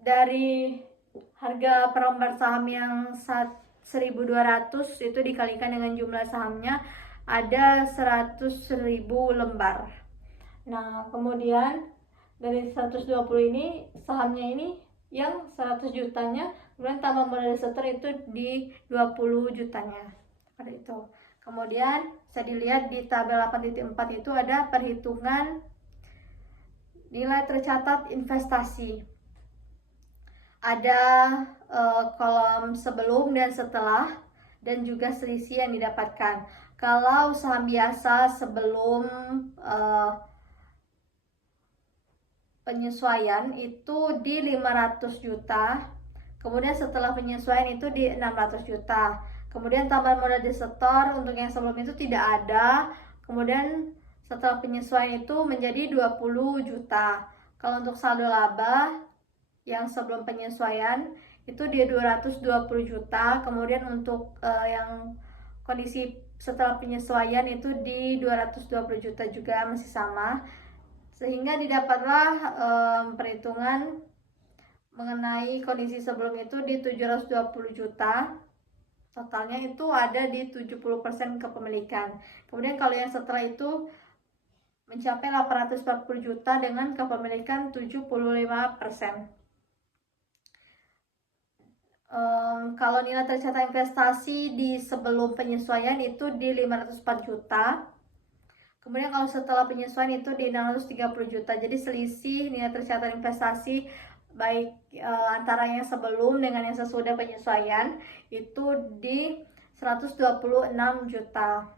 dari harga per lembar saham yang 1.200 itu dikalikan dengan jumlah sahamnya ada 100.000 lembar. Nah, kemudian dari 120 ini sahamnya ini yang 100 jutanya, kemudian tambah modal disetor itu di 20 jutanya. Seperti itu. Kemudian bisa dilihat di tabel 8.4 itu ada perhitungan nilai tercatat investasi. Ada kolom sebelum dan setelah dan juga selisih yang didapatkan. Kalau saham biasa sebelum penyesuaian itu di 500 juta, kemudian setelah penyesuaian itu di 600 juta. Kemudian tambahan modal disetor untuk yang sebelum itu tidak ada. Kemudian setelah penyesuaian itu menjadi 20 juta. Kalau untuk saldo laba yang sebelum penyesuaian itu di 220 juta. Kemudian untuk yang kondisi setelah penyesuaian itu di 220 juta juga masih sama. Sehingga didapatlah perhitungan mengenai kondisi sebelum itu di 720 juta. Totalnya itu ada di 70% kepemilikan. Kemudian kalau yang setelah itu mencapai 840 juta dengan kepemilikan 75%. Kalau nilai tercatat investasi di sebelum penyesuaian itu di 504 juta. Kemudian kalau setelah penyesuaian itu di 630 juta. Jadi selisih nilai tercatat investasi baik antara yang sebelum dengan yang sesudah penyesuaian itu di 126 juta.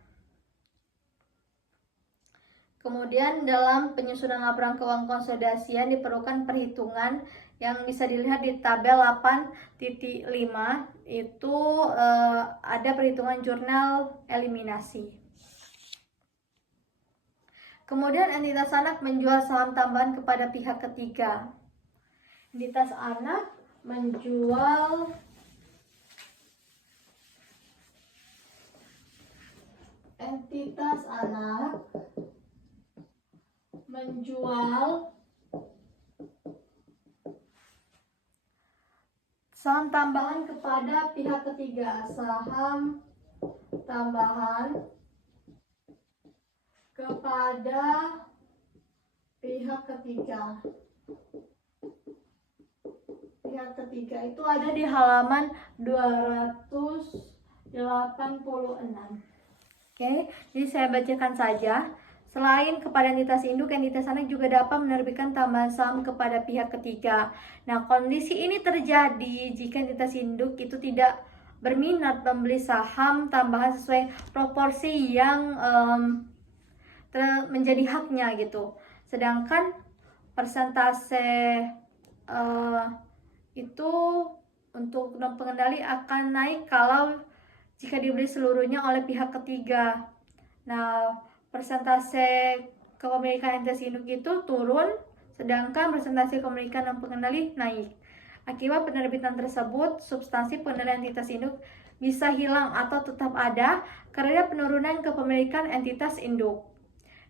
Kemudian dalam penyusunan laporan keuangan konsolidasian diperlukan perhitungan yang bisa dilihat di tabel 8.5 itu ada perhitungan jurnal eliminasi. Kemudian entitas anak menjual saham tambahan kepada pihak ketiga. Entitas anak menjual saham tambahan kepada pihak ketiga. Saham tambahan kepada pihak ketiga. Pihak ketiga itu ada di halaman 286. Oke, jadi saya bacakan saja. Selain kepada entitas induk, entitas anak juga dapat menerbitkan tambahan saham kepada pihak ketiga. Nah, kondisi ini terjadi jika entitas induk itu tidak berminat membeli saham tambahan sesuai proporsi yang menjadi haknya gitu. Sedangkan persentase itu untuk non pengendali akan naik kalau jika dibeli seluruhnya oleh pihak ketiga. Nah, persentase kepemilikan entitas induk itu turun, sedangkan persentase kepemilikan non pengendali naik. Akibat penerbitan tersebut, substansi pengendalian entitas induk bisa hilang atau tetap ada karena penurunan kepemilikan entitas induk.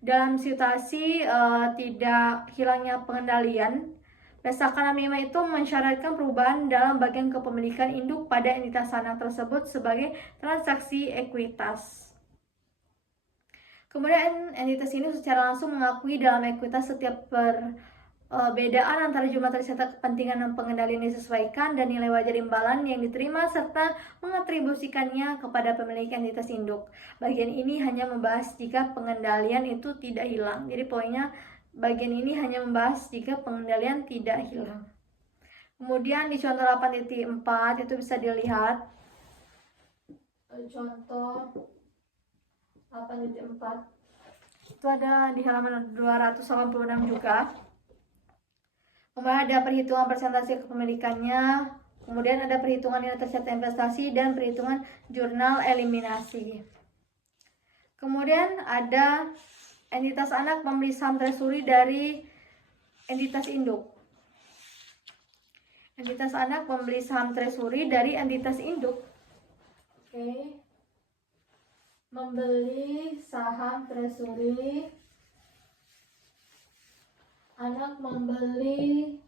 Dalam situasi tidak hilangnya pengendalian, Desakan 65 itu mensyaratkan perubahan dalam bagian kepemilikan induk pada entitas anak tersebut sebagai transaksi ekuitas. Kemudian entitas ini secara langsung mengakui dalam ekuitas setiap perbedaan antara jumlah tercatat kepentingan dan pengendalian disesuaikan dan nilai wajar imbalan yang diterima serta mengatribusikannya kepada pemilik entitas induk. Bagian ini hanya membahas jika pengendalian itu tidak hilang. Jadi poinnya bagian ini hanya membahas jika pengendalian tidak hilang. Kemudian di contoh 8.4 itu bisa dilihat contoh 8.4 itu ada di halaman 286 juga. Kemudian ada perhitungan persentase kepemilikannya, kemudian ada perhitungan nilai tercatat investasi dan perhitungan jurnal eliminasi. Kemudian ada entitas anak membeli saham treasury dari entitas induk. Entitas anak membeli saham treasury dari entitas induk. Oke. Membeli saham treasury. Anak membeli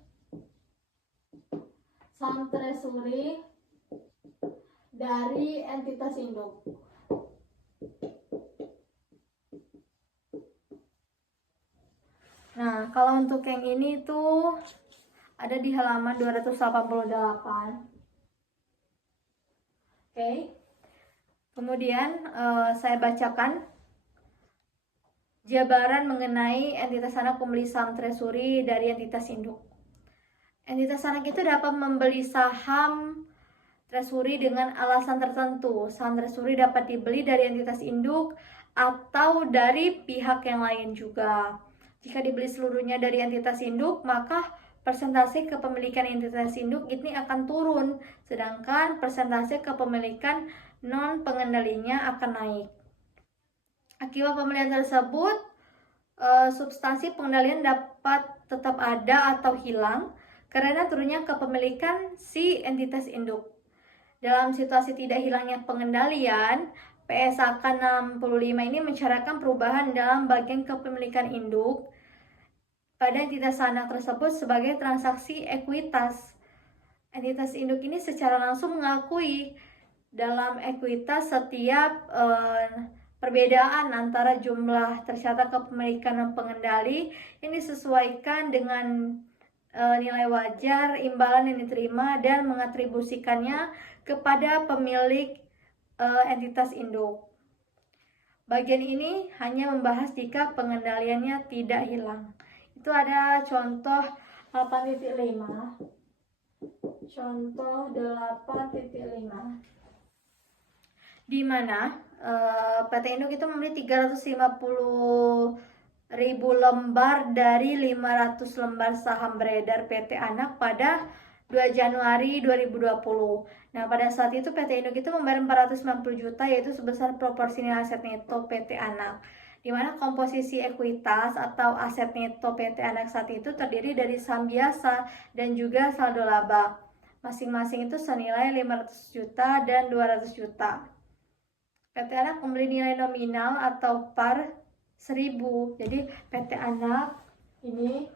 saham treasury dari entitas induk. Nah, kalau untuk yang ini tuh ada di halaman 288. Oke. Kemudian saya bacakan jabaran mengenai entitas anak pembeli saham treasury dari entitas induk. Entitas anak itu dapat membeli saham treasury dengan alasan tertentu. Saham treasury dapat dibeli dari entitas induk atau dari pihak yang lain juga. Jika dibeli seluruhnya dari entitas induk, maka persentase kepemilikan entitas induk ini akan turun, sedangkan persentase kepemilikan non pengendalinya akan naik. Akibat pembelian tersebut, substansi pengendalian dapat tetap ada atau hilang karena turunnya kepemilikan si entitas induk. Dalam situasi tidak hilangnya pengendalian, PSAK 65 ini mensyaratkan perubahan dalam bagian kepemilikan induk pada entitas anak tersebut sebagai transaksi ekuitas. Entitas induk ini secara langsung mengakui dalam ekuitas setiap perbedaan antara jumlah tercatat kepemilikan dan pengendali yang disesuaikan dengan nilai wajar imbalan yang diterima dan mengatribusikannya kepada pemilik entitas induk. Bagian ini hanya membahas jika pengendaliannya tidak hilang. Itu ada contoh 8.5. Contoh 8.5. Di mana PT Induk itu membeli 350 lembar dari 500 lembar saham beredar PT Anak pada 2 Januari 2020. Nah, pada saat itu PT Induk itu membayar 490 juta, yaitu sebesar proporsi nilai aset neto PT Anak, di mana komposisi ekuitas atau aset neto PT Anak saat itu terdiri dari saham biasa dan juga saldo laba. Masing-masing itu senilai 500 juta dan 200 juta. PT Anak membeli nilai nominal atau par 1000. Jadi PT Anak memiliki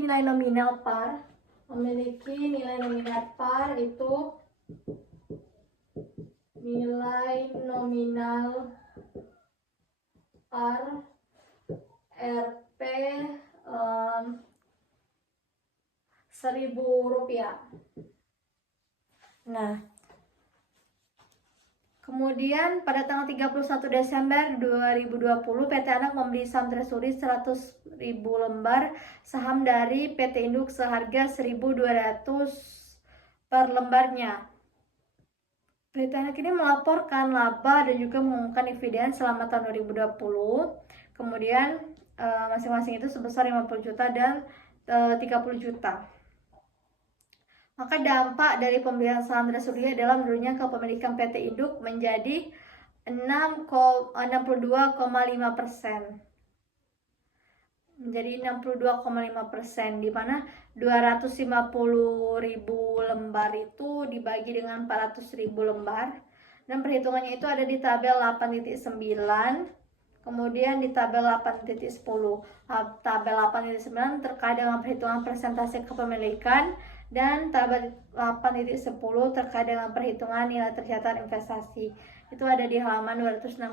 nilai nominal par. Memiliki nilai nominal par itu nilai nominal par Rp 1.000 rupiah. Nah, kemudian pada tanggal 31 Desember 2020 PT Anak membeli saham treasury 100.000 lembar saham dari PT Induk seharga 1.200 per lembarnya. PT Anak ini melaporkan laba dan juga mengumumkan dividen selama tahun 2020. Kemudian masing-masing itu sebesar 50 juta dan 30 juta. Maka dampak dari pembelian saham treasury adalah menurunnya kepemilikan PT Induk menjadi 62,5%. Menjadi 62,5%, di mana 250.000 lembar itu dibagi dengan 400.000 lembar, dan perhitungannya itu ada di tabel 8.9. Kemudian di tabel 8.10, tabel 8.9 terkait dengan perhitungan persentase kepemilikan, dan tabel 8.10 terkait dengan perhitungan nilai tercatat investasi. Itu ada di halaman 269.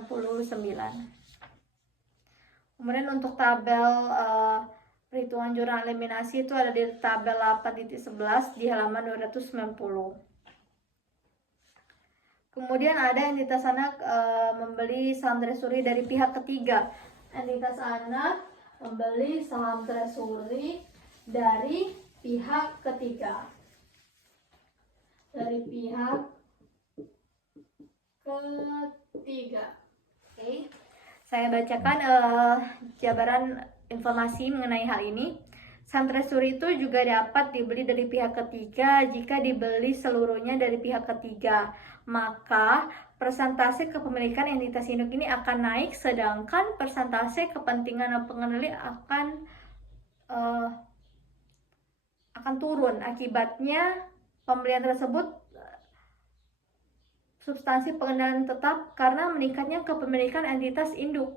Kemudian untuk tabel perhitungan jurnal eliminasi itu ada di tabel 8.11 di halaman 290. Kemudian ada entitas anak membeli saham treasury dari pihak ketiga. Entitas anak membeli saham treasury dari pihak ketiga. Dari pihak ketiga. Oke. Saya bacakan jabaran informasi mengenai hal ini. Saham treasury itu juga dapat dibeli dari pihak ketiga jika dibeli seluruhnya dari pihak ketiga. Maka persentase kepemilikan entitas induk ini akan naik, sedangkan persentase kepentingan pengendali akan turun. Akibatnya pembelian tersebut substansi pengendalian tetap karena meningkatnya kepemilikan entitas induk.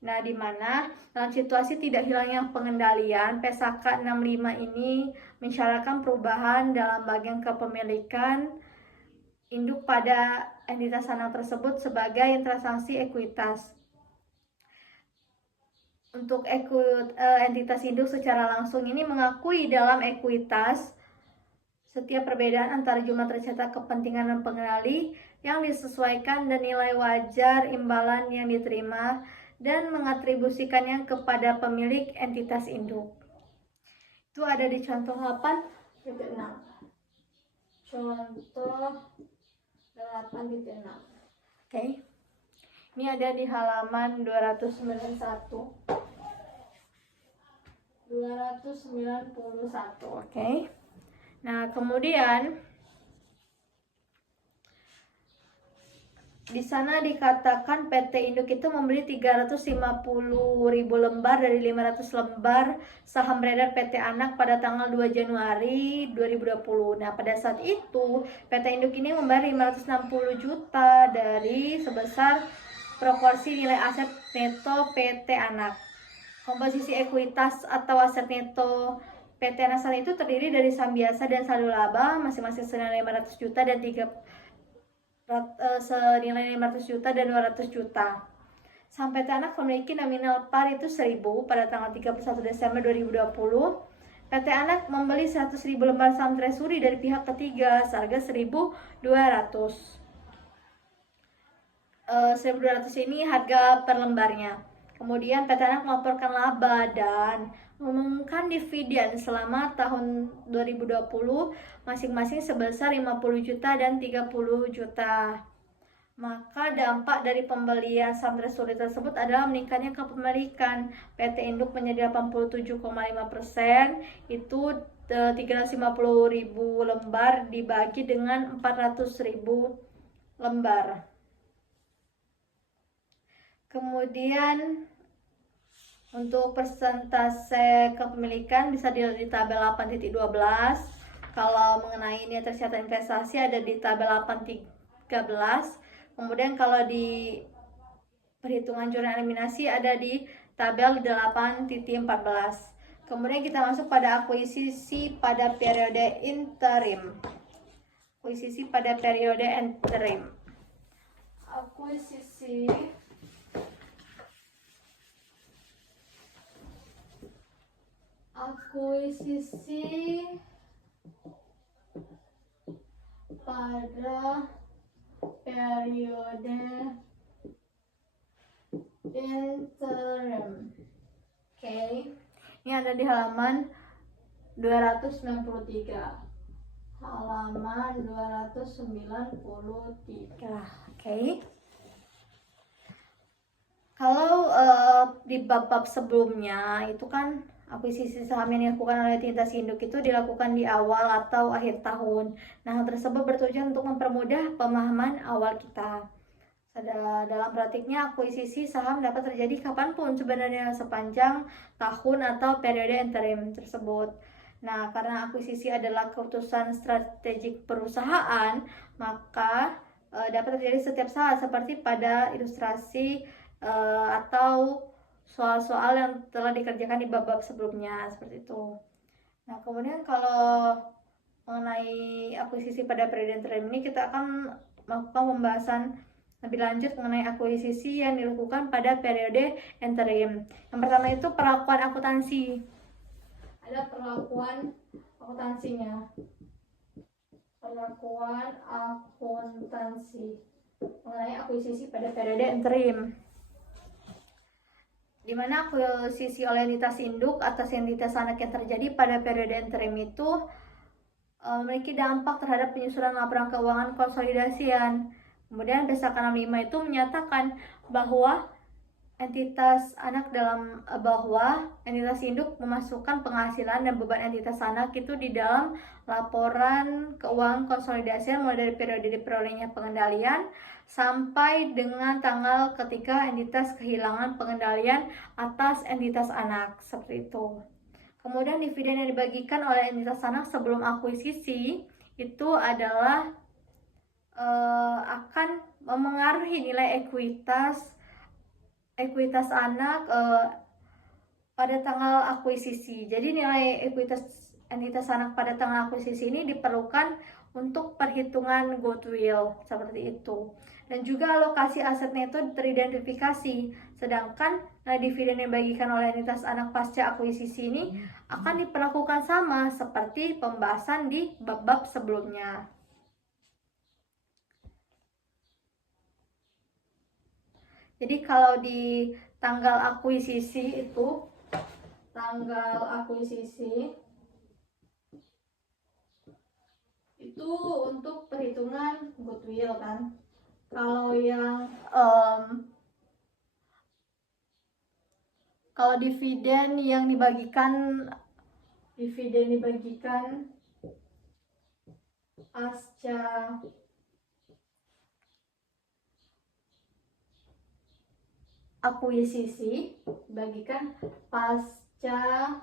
Nah, di mana dalam situasi tidak hilangnya pengendalian, PSAK 65 ini mensyaratkan perubahan dalam bagian kepemilikan induk pada entitas anak tersebut sebagai transaksi ekuitas. Untuk entitas induk secara langsung ini mengakui dalam ekuitas setiap perbedaan antara jumlah tercatat kepentingan dan pengendali yang disesuaikan dan nilai wajar imbalan yang diterima, dan mengatribusikannya kepada pemilik entitas induk. Itu ada di contoh 8.6. Contoh 8.6. Oke. Ini ada di halaman 291. 291, oke. Nah, kemudian di sana dikatakan PT Induk itu membeli 350.000 lembar dari 500 lembar saham beredar PT Anak pada tanggal 2 Januari 2020. Nah, pada saat itu PT Induk ini membayar 560 juta dari sebesar proporsi nilai aset neto PT Anak. Komposisi ekuitas atau aset neto PT Anak saat itu terdiri dari saham biasa dan saldo laba masing-masing senilai 500 juta dan senilai 500 juta dan 200 juta. Saham PT Anak memiliki nominal par itu 1.000 pada tanggal 31 Desember 2020. PT Anak membeli 100.000 lembar saham treasury dari pihak ketiga seharga 1.200. 1.200 ini harga per lembarnya. Kemudian PT Anak melaporkan laba dan mengumumkan dividen selama tahun 2020 masing-masing sebesar 50 juta dan 30 juta. Maka dampak dari pembelian saham treasury tersebut adalah meningkatnya kepemilikan. PT Induk menjadi 87,5%, itu 350.000 lembar dibagi dengan 400.000 lembar. Kemudian untuk persentase kepemilikan bisa dilihat di tabel 8.12. Kalau mengenai nilai tersirat investasi ada di tabel 8.13. Kemudian kalau di perhitungan jurnal eliminasi ada di tabel 8.14. Kemudian kita masuk pada akuisisi pada periode interim. Akuisisi pada periode interim. Akuisisi pada periode interim. Oke. Ini ada di halaman 293. Halaman 293. Oke. Kalau di bab-bab sebelumnya itu kan akuisisi saham yang dilakukan oleh entitas induk itu dilakukan di awal atau akhir tahun. Nah, hal tersebut bertujuan untuk mempermudah pemahaman awal kita. Dalam praktiknya, akuisisi saham dapat terjadi kapanpun sebenarnya sepanjang tahun atau periode interim tersebut. Nah, karena akuisisi adalah keputusan strategik perusahaan, maka dapat terjadi setiap saat seperti pada ilustrasi atau soal-soal yang telah dikerjakan di bab-bab sebelumnya, seperti itu. Nah, kemudian kalau mengenai akuisisi pada periode interim ini, kita akan melakukan pembahasan lebih lanjut mengenai akuisisi yang dilakukan pada periode interim. Yang pertama itu perlakuan akuntansi. Ada perlakuan akuntansinya. Perlakuan akuntansi mengenai akuisisi pada periode interim, di mana akuisisi oleh entitas induk atas entitas anak yang terjadi pada periode interim itu memiliki dampak terhadap penyusunan laporan keuangan konsolidasian. Kemudian berdasarkan 65 itu menyatakan bahwa entitas anak bahwa entitas induk memasukkan penghasilan dan beban entitas anak itu di dalam laporan keuangan konsolidasian mulai dari periode diperolehnya pengendalian sampai dengan tanggal ketika entitas kehilangan pengendalian atas entitas anak, seperti itu. Kemudian dividen yang dibagikan oleh entitas anak sebelum akuisisi itu adalah akan memengaruhi nilai ekuitas anak pada tanggal akuisisi. Jadi nilai ekuitas entitas anak pada tanggal akuisisi ini diperlukan untuk perhitungan goodwill, seperti itu. Dan juga alokasi asetnya itu teridentifikasi. Sedangkan dividen yang dibagikan oleh entitas anak pasca akuisisi ini akan diperlakukan sama seperti pembahasan di bab-bab sebelumnya. Jadi kalau di tanggal akuisisi itu, itu untuk perhitungan goodwill kan. Kalau yang kalau dividen yang dibagikan pasca akuisisi, bagikan pasca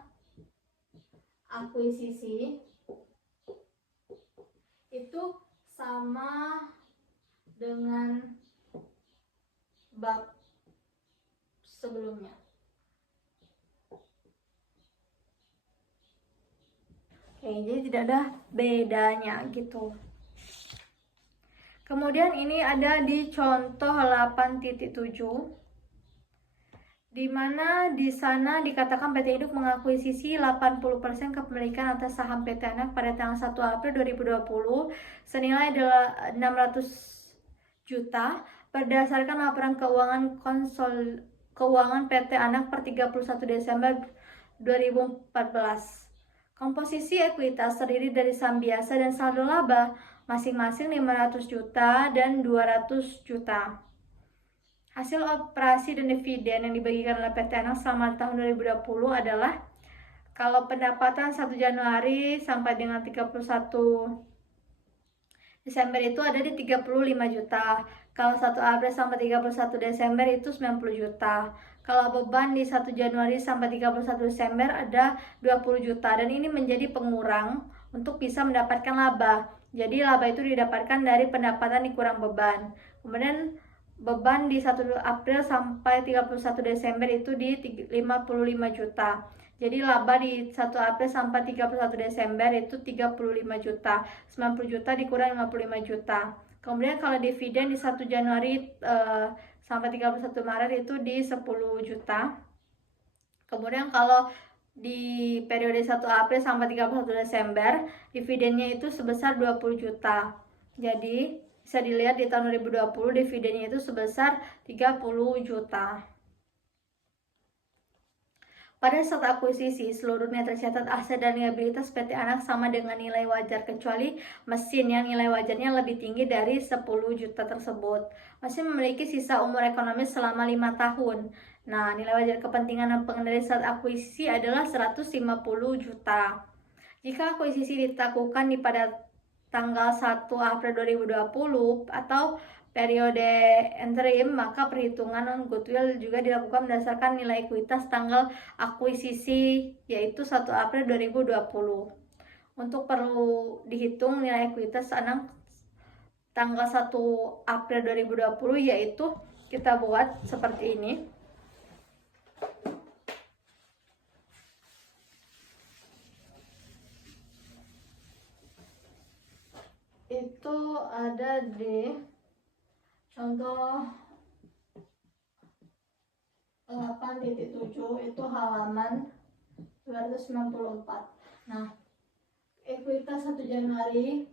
akuisisi itu sama dengan bab sebelumnya. Oke, jadi tidak ada bedanya gitu. Kemudian ini ada di contoh 8.7, di mana di sana dikatakan PT Induk mengakuisisi 80% kepemilikan atas saham PT Anak pada tanggal 1 April 2020 senilai 600 juta berdasarkan laporan keuangan keuangan PT Anak per 31 Desember 2014. Komposisi ekuitas terdiri dari saham biasa dan saldo laba, masing-masing 500 juta dan 200 juta. Hasil operasi dan dividen yang dibagikan oleh PT Anak selama tahun 2020 adalah kalau pendapatan 1 Januari sampai dengan 31 Desember itu ada di 35 juta. Kalau 1 April sampai 31 Desember itu 90 juta. Kalau beban di 1 Januari sampai 31 Desember ada 20 juta. Dan ini menjadi pengurang untuk bisa mendapatkan laba. Jadi laba itu didapatkan dari pendapatan dikurang beban. Kemudian beban di 1 April sampai 31 Desember itu di 55 juta. Jadi laba di 1 April sampai 31 Desember itu 35 juta. 90 juta dikurang 55 juta. Kemudian kalau dividen di 1 Januari sampai 31 Maret itu di 10 juta. Kemudian kalau di periode 1 April sampai 31 Desember, dividennya itu sebesar 20 juta. Jadi bisa dilihat di tahun 2020 dividennya itu sebesar 30 juta. Pada saat akuisisi, seluruhnya tercatat aset dan liabilitas PT Anak sama dengan nilai wajar kecuali mesin yang nilai wajarnya lebih tinggi dari 10 juta tersebut. Mesin memiliki sisa umur ekonomis selama 5 tahun. Nah, nilai wajar kepentingan dan pengendali saat akuisisi adalah 150 juta. Jika akuisisi dilakukan pada tanggal 1 April 2020 atau periode interim, maka perhitungan goodwill juga dilakukan berdasarkan nilai ekuitas tanggal akuisisi, yaitu 1 April 2020. Untuk perlu dihitung nilai ekuitas Anak tanggal 1 April 2020, yaitu kita buat seperti ini. Itu ada di contoh 8.7 itu halaman 294. Nah, ekuitas 1 Januari,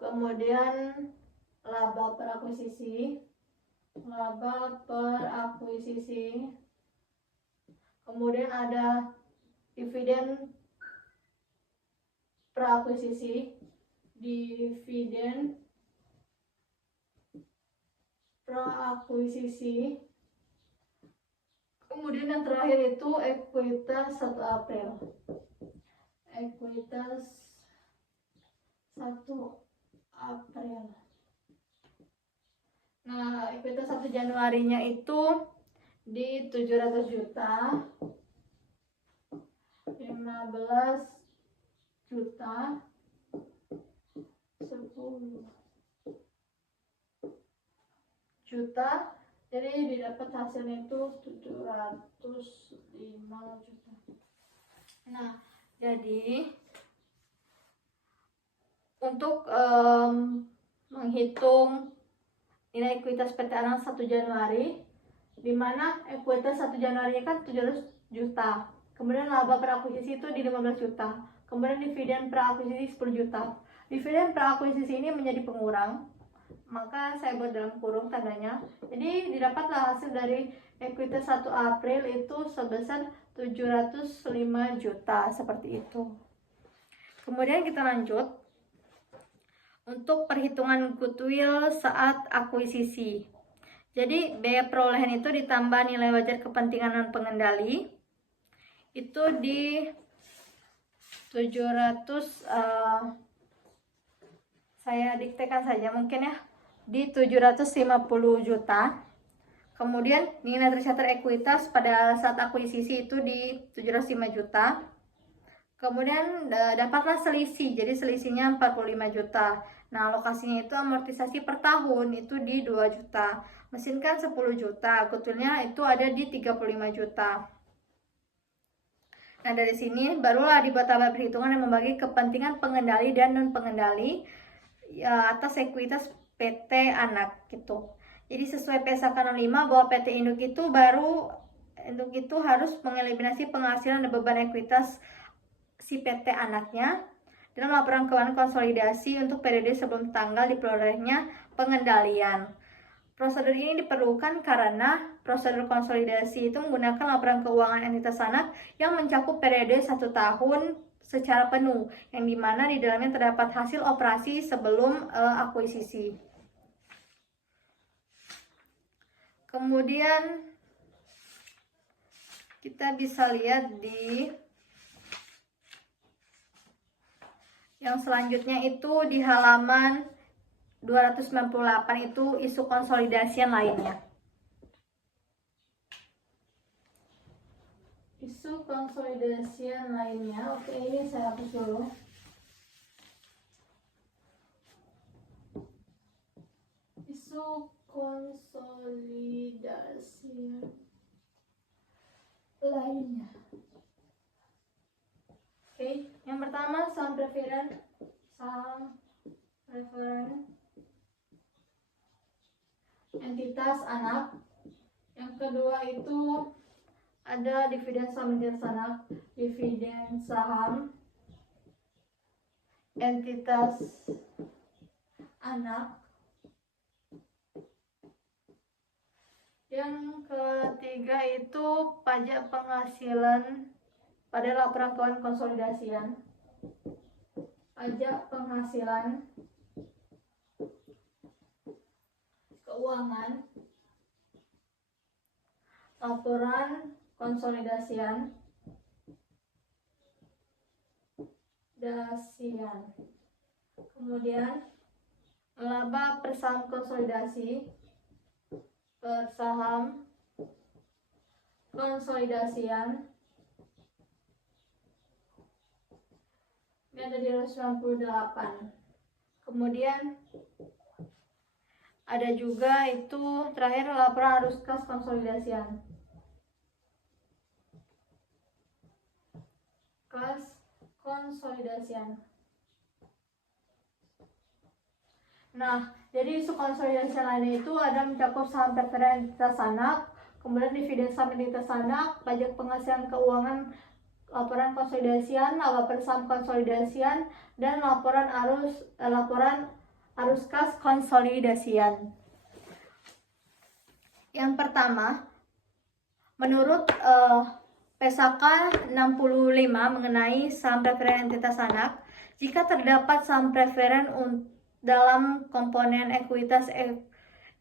kemudian laba per akuisisi, kemudian ada dividen per akuisisi, kemudian yang terakhir itu ekuitas 1 April. Nah, ekuitas 1 Januarinya itu di 700 juta, 15 juta, 10 juta, jadi didapat hasilnya itu 705 juta. Nah, jadi untuk menghitung nilai ekuitas PT Anak 1 Januari, di mana ekuitas 1 Januari kan 700 juta, kemudian laba per akuisisi itu di 15 juta, kemudian dividen per akuisisi 10 juta. Dividen per akuisisi ini menjadi pengurang, maka saya buat dalam kurung tandanya. Jadi didapatlah hasil dari ekuitas 1 April itu sebesar 705 juta, seperti itu. Kemudian kita lanjut untuk perhitungan goodwill saat akuisisi. Jadi biaya perolehan itu ditambah nilai wajar kepentingan dan pengendali itu di 700, saya diktekan saja mungkin ya, di 750 juta. Kemudian nilai tercatat ekuitas pada saat akuisisi itu di 705 juta. Kemudian dapatlah selisih, jadi selisihnya 45 juta. Nah, alokasinya itu amortisasi per tahun itu di 2 juta. Mesin kan 10 juta, goodwillnya itu ada di 35 juta. Nah, dari sini barulah dibuat tabel perhitungan yang membagi kepentingan pengendali dan non pengendali ya, atas ekuitas PT Anak gitu. Jadi sesuai PSAK 05 bahwa PT Induk itu harus mengeliminasi penghasilan dan beban ekuitas si PT Anaknya dalam laporan keuangan konsolidasi untuk periode sebelum tanggal diperolehnya pengendalian. Prosedur ini diperlukan karena prosedur konsolidasi itu menggunakan laporan keuangan entitas anak yang mencakup periode 1 tahun secara penuh, yang dimana di dalamnya terdapat hasil operasi sebelum akuisisi. Kemudian kita bisa lihat di yang selanjutnya itu di halaman 298 itu isu konsolidasian lainnya. Isu konsolidasian lainnya, oke, ini saya hapus dulu. Isu konsolidasian lainnya. Oke, yang pertama saham preferen entitas anak. Yang kedua itu ada dividen saham entitas anak, dividen saham entitas anak. Yang ketiga itu pajak penghasilan pada laporan keuangan konsolidasian. Pajak penghasilan keuangan laporan konsolidasian kemudian laba persaham konsolidasi, persaham konsolidasian, ini ada di 198. Kemudian ada juga itu terakhir laporan arus kas konsolidasian. Kas konsolidasian. Nah, jadi isu konsolidasi lainnya itu ada mencakup saham preferen entitas anak, kemudian dividen saham entitas anak, pajak penghasilan keuangan, laporan konsolidasian, laba persaham konsolidasian, dan laporan arus kas konsolidasian. Yang pertama, menurut Pesaka 65 mengenai saham preferen entitas anak, jika terdapat saham preferen dalam komponen ekuitas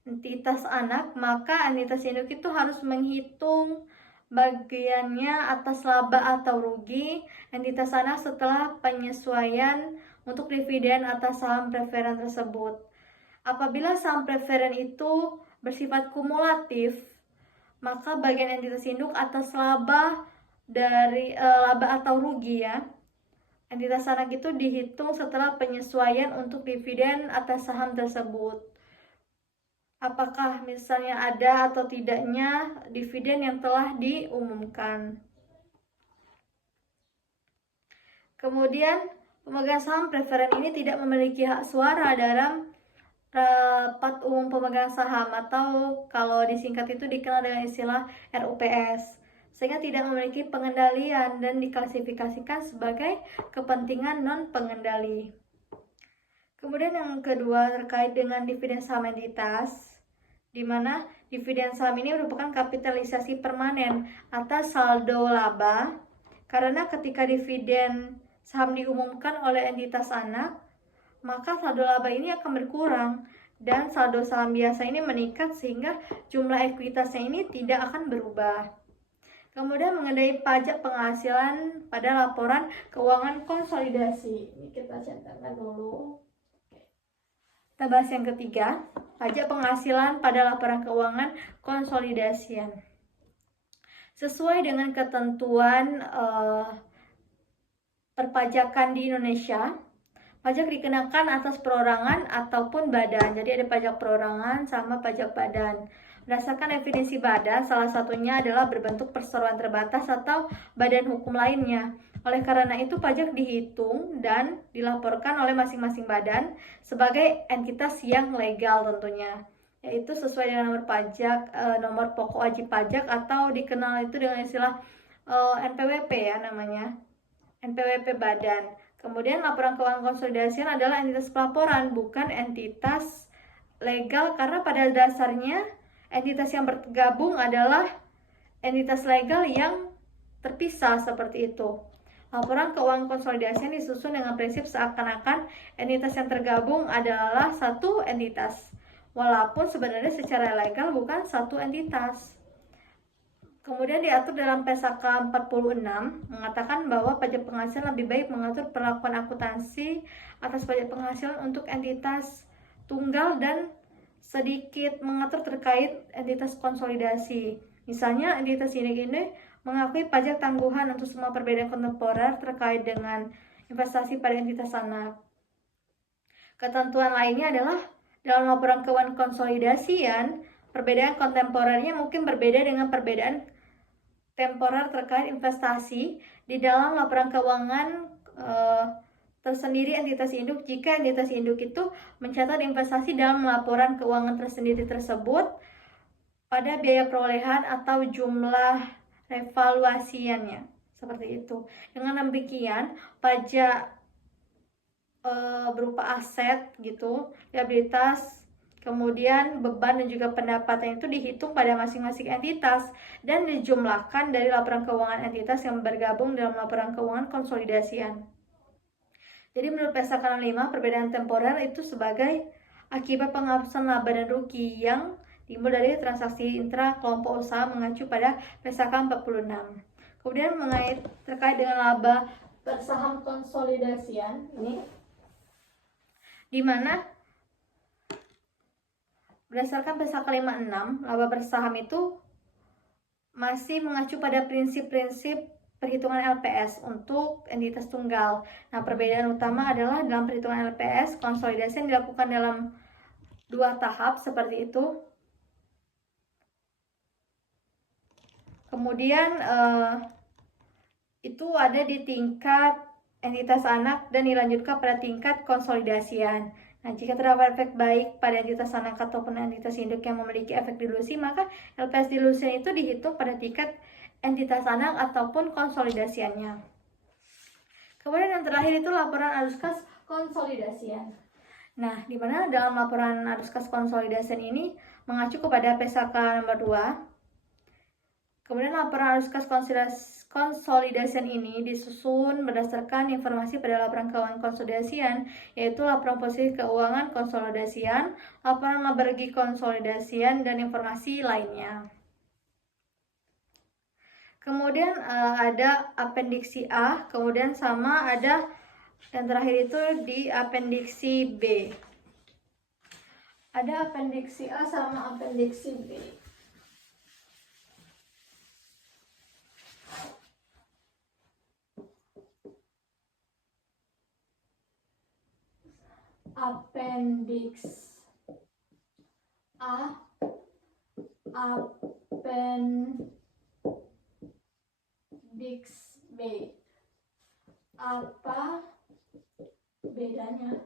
entitas anak, maka entitas induk itu harus menghitung bagiannya atas laba atau rugi entitas anak setelah penyesuaian untuk dividen atas saham preferen tersebut. Apabila saham preferen itu bersifat kumulatif, maka bagian entitas induk atas laba dari laba atau rugi ya, entitas anak itu dihitung setelah penyesuaian untuk dividen atas saham tersebut. Apakah misalnya ada atau tidaknya dividen yang telah diumumkan. Kemudian pemegang saham preferen ini tidak memiliki hak suara dalam rapat umum pemegang saham, atau kalau disingkat itu dikenal dengan istilah RUPS, sehingga tidak memiliki pengendalian dan diklasifikasikan sebagai kepentingan non-pengendali. Kemudian yang kedua terkait dengan dividen saham entitas, di mana dividen saham ini merupakan kapitalisasi permanen atas saldo laba, karena ketika dividen saham diumumkan oleh entitas anak, maka saldo laba ini akan berkurang dan saldo saham biasa ini meningkat sehingga jumlah ekuitasnya ini tidak akan berubah. Kemudian mengenai pajak penghasilan pada laporan keuangan konsolidasi, ini kita catatkan dulu. Kita bahas yang ketiga, pajak penghasilan pada laporan keuangan konsolidasian. Sesuai dengan ketentuan perpajakan di Indonesia, pajak dikenakan atas perorangan ataupun badan. Jadi ada pajak perorangan sama pajak badan. Berdasarkan definisi badan, salah satunya adalah berbentuk perseroan terbatas atau badan hukum lainnya. Oleh karena itu, pajak dihitung dan dilaporkan oleh masing-masing badan sebagai entitas yang legal tentunya, yaitu sesuai dengan nomor pajak, nomor pokok wajib pajak, atau dikenal itu dengan istilah NPWP ya namanya, NPWP badan. Kemudian laporan keuangan konsolidasian adalah entitas pelaporan, bukan entitas legal karena pada dasarnya entitas yang bergabung adalah entitas legal yang terpisah seperti itu. Laporan keuangan konsolidasi yang disusun dengan prinsip seakan-akan entitas yang tergabung adalah satu entitas, walaupun sebenarnya secara legal bukan satu entitas. Kemudian diatur dalam PSAK 46 mengatakan bahwa pajak penghasilan lebih baik mengatur perlakuan akuntansi atas pajak penghasilan untuk entitas tunggal dan sedikit mengatur terkait entitas konsolidasi. Misalnya entitas ini mengakui pajak tangguhan untuk semua perbedaan kontemporer terkait dengan investasi pada entitas anak. Ketentuan lainnya adalah dalam laporan keuangan konsolidasian, perbedaan kontemporernya mungkin berbeda dengan perbedaan temporer terkait investasi di dalam laporan keuangan tersendiri entitas induk jika entitas induk itu mencatat investasi dalam laporan keuangan tersendiri tersebut pada biaya perolehan atau jumlah revaluasiannya, seperti itu. Dengan demikian, pajak berupa aset gitu, liabilitas, kemudian beban dan juga pendapatan itu dihitung pada masing-masing entitas dan dijumlahkan dari laporan keuangan entitas yang bergabung dalam laporan keuangan konsolidasian. Jadi menurut PSAK 65, perbedaan temporer itu sebagai akibat penghapusan laba dan rugi yang timbul dari transaksi intra kelompok usaha mengacu pada PSAK 46. Kemudian terkait dengan laba bersaham konsolidasian ini, di mana berdasarkan PSAK 56, laba bersaham itu masih mengacu pada prinsip-prinsip perhitungan LPS untuk entitas tunggal. Nah, perbedaan utama adalah dalam perhitungan LPS, konsolidasi yang dilakukan dalam 2 tahap seperti itu. Kemudian itu ada di tingkat entitas anak dan dilanjutkan pada tingkat konsolidasian. Nah, jika terdapat efek baik pada entitas anak ataupun entitas induk yang memiliki efek dilusi, maka LPS dilusi itu dihitung pada tingkat entitas anak ataupun konsolidasiannya. Kemudian yang terakhir itu laporan arus kas konsolidasian. Nah, di mana dalam laporan arus kas konsolidasian ini mengacu kepada PSAK nomor 2. Kemudian laporan arus kas konsolidasian ini disusun berdasarkan informasi pada laporan keuangan konsolidasian, yaitu laporan posisi keuangan konsolidasian, laporan laba rugi konsolidasian, dan informasi lainnya. Kemudian ada apendiksi A, kemudian sama ada yang terakhir itu di apendiksi B. Ada apendiksi A sama apendiksi B. Appendix A, Appendix B. Apa bedanya?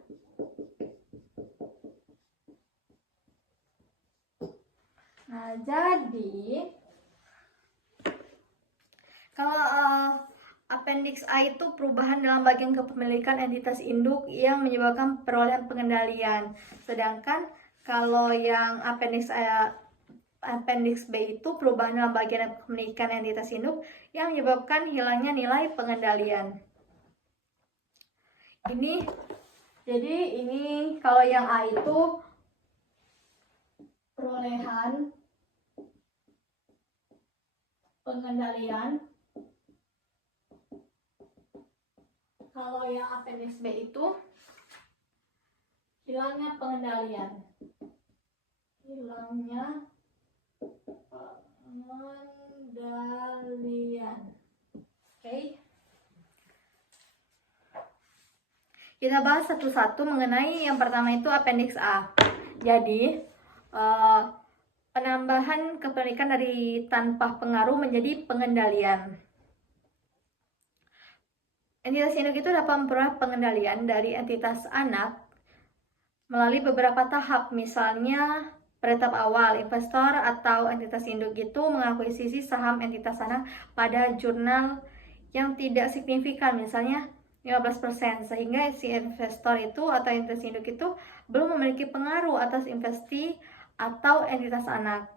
Nah, jadi kalau Appendix A itu perubahan dalam bagian kepemilikan entitas induk yang menyebabkan perolehan pengendalian. Sedangkan kalau yang Appendix B itu perubahan dalam bagian kepemilikan entitas induk yang menyebabkan hilangnya nilai pengendalian. Jadi ini kalau yang A itu perolehan pengendalian. Kalau yang Appendix B itu hilangnya pengendalian. Hilangnya pengendalian. Oke. Kita bahas satu-satu mengenai yang pertama itu Appendix A. Jadi, penambahan kepemilikan dari tanpa pengaruh menjadi pengendalian. Entitas induk itu dapat memperoleh pengendalian dari entitas anak melalui beberapa tahap. Misalnya, pada tahap awal, investor atau entitas induk itu mengakuisisi saham entitas anak pada jurnal yang tidak signifikan. Misalnya, 15%, sehingga si investor itu atau entitas induk itu belum memiliki pengaruh atas investi atau entitas anak.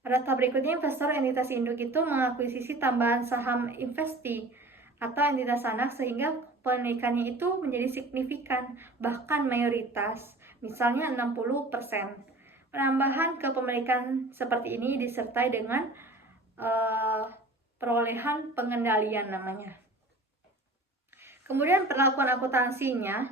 Pada tahap berikutnya, investor entitas induk itu mengakuisisi tambahan saham investi atau entitas anak sehingga kepemilikannya itu menjadi signifikan, bahkan mayoritas, misalnya 60%. Penambahan kepemilikan seperti ini disertai dengan perolehan pengendalian namanya. Kemudian perlakuan akuntansinya,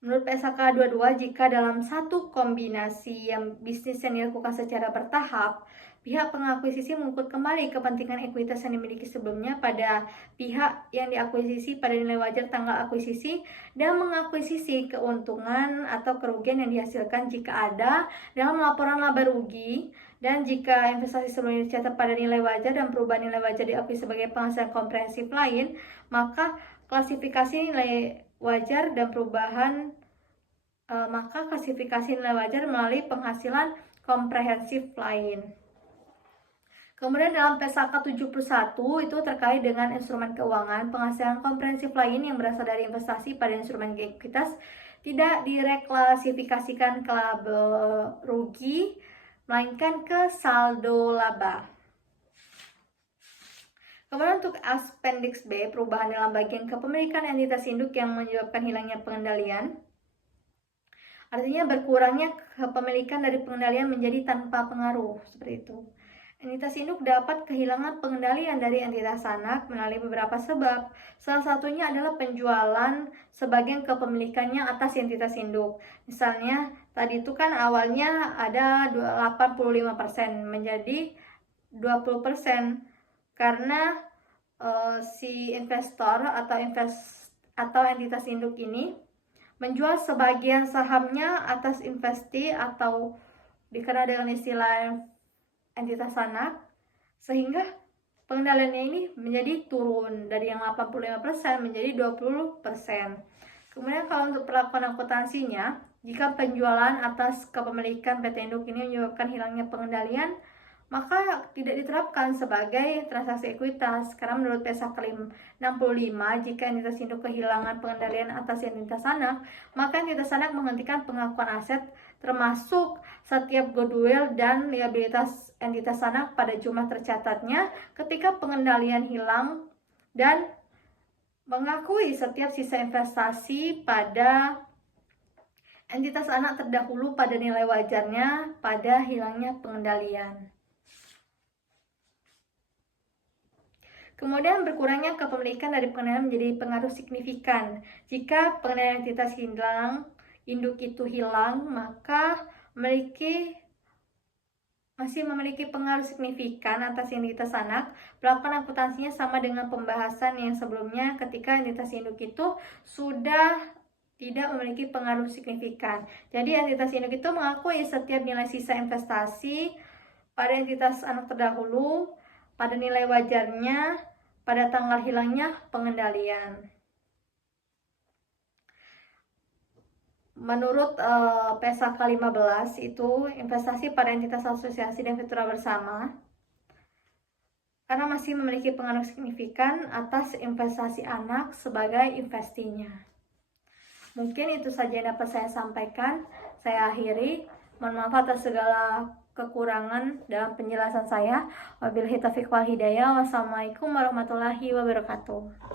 menurut PSAK 22, jika dalam satu kombinasi yang bisnis yang dilakukan secara bertahap, pihak pengakuisisi mengikut kembali kepentingan ekuitas yang dimiliki sebelumnya pada pihak yang diakuisisi pada nilai wajar tanggal akuisisi dan mengakuisisi keuntungan atau kerugian yang dihasilkan jika ada dalam laporan laba rugi, dan jika investasi sebelumnya dicatat pada nilai wajar dan perubahan nilai wajar diakui sebagai penghasilan komprehensif lain, maka klasifikasi nilai wajar dan perubahan klasifikasi nilai wajar melalui penghasilan komprehensif lain. Kemudian dalam PSAK 71 itu terkait dengan instrumen keuangan, penghasilan komprehensif lain yang berasal dari investasi pada instrumen ekuitas tidak direklasifikasikan ke laba rugi, melainkan ke saldo laba. Kemudian untuk appendix B, perubahan dalam bagian kepemilikan entitas induk yang menyebabkan hilangnya pengendalian. Artinya berkurangnya kepemilikan dari pengendalian menjadi tanpa pengaruh, seperti itu. Entitas induk dapat kehilangan pengendalian dari entitas anak melalui beberapa sebab. Salah satunya adalah penjualan sebagian kepemilikannya atas entitas induk. Misalnya, tadi itu kan awalnya ada 85% menjadi 20%. Karena si investor atau entitas induk ini menjual sebagian sahamnya atas investi atau dikenal dengan istilah entitas anak, sehingga pengendaliannya ini menjadi turun dari yang 85% menjadi 20%. Kemudian kalau untuk perlakuan akuntansinya, jika penjualan atas kepemilikan PT induk ini menyebabkan hilangnya pengendalian, maka tidak diterapkan sebagai transaksi ekuitas, karena menurut PSAK 65, jika entitas induk kehilangan pengendalian atas entitas anak, maka entitas anak menghentikan pengakuan aset termasuk setiap goodwill dan liabilitas entitas anak pada jumlah tercatatnya ketika pengendalian hilang, dan mengakui setiap sisa investasi pada entitas anak terdahulu pada nilai wajarnya pada hilangnya pengendalian. Kemudian berkurangnya kepemilikan dari pengendalian menjadi pengaruh signifikan. Jika pengendalian entitas induk itu hilang, maka masih memiliki pengaruh signifikan atas entitas anak. Perlakuan akuntansinya sama dengan pembahasan yang sebelumnya ketika entitas induk itu sudah tidak memiliki pengaruh signifikan. Jadi entitas induk itu mengakui setiap nilai sisa investasi pada entitas anak terdahulu pada nilai wajarnya pada tanggal hilangnya pengendalian. Menurut PSAK 15 itu investasi pada entitas asosiasi dan fitura bersama karena masih memiliki pengaruh signifikan atas investasi anak sebagai investinya. Mungkin itu saja yang dapat saya sampaikan. Saya akhiri. Mohon maaf atas segala kekurangan dalam penjelasan saya. Wabillahi taufiq wal hidayah. Wassalamualaikum warahmatullahi wabarakatuh.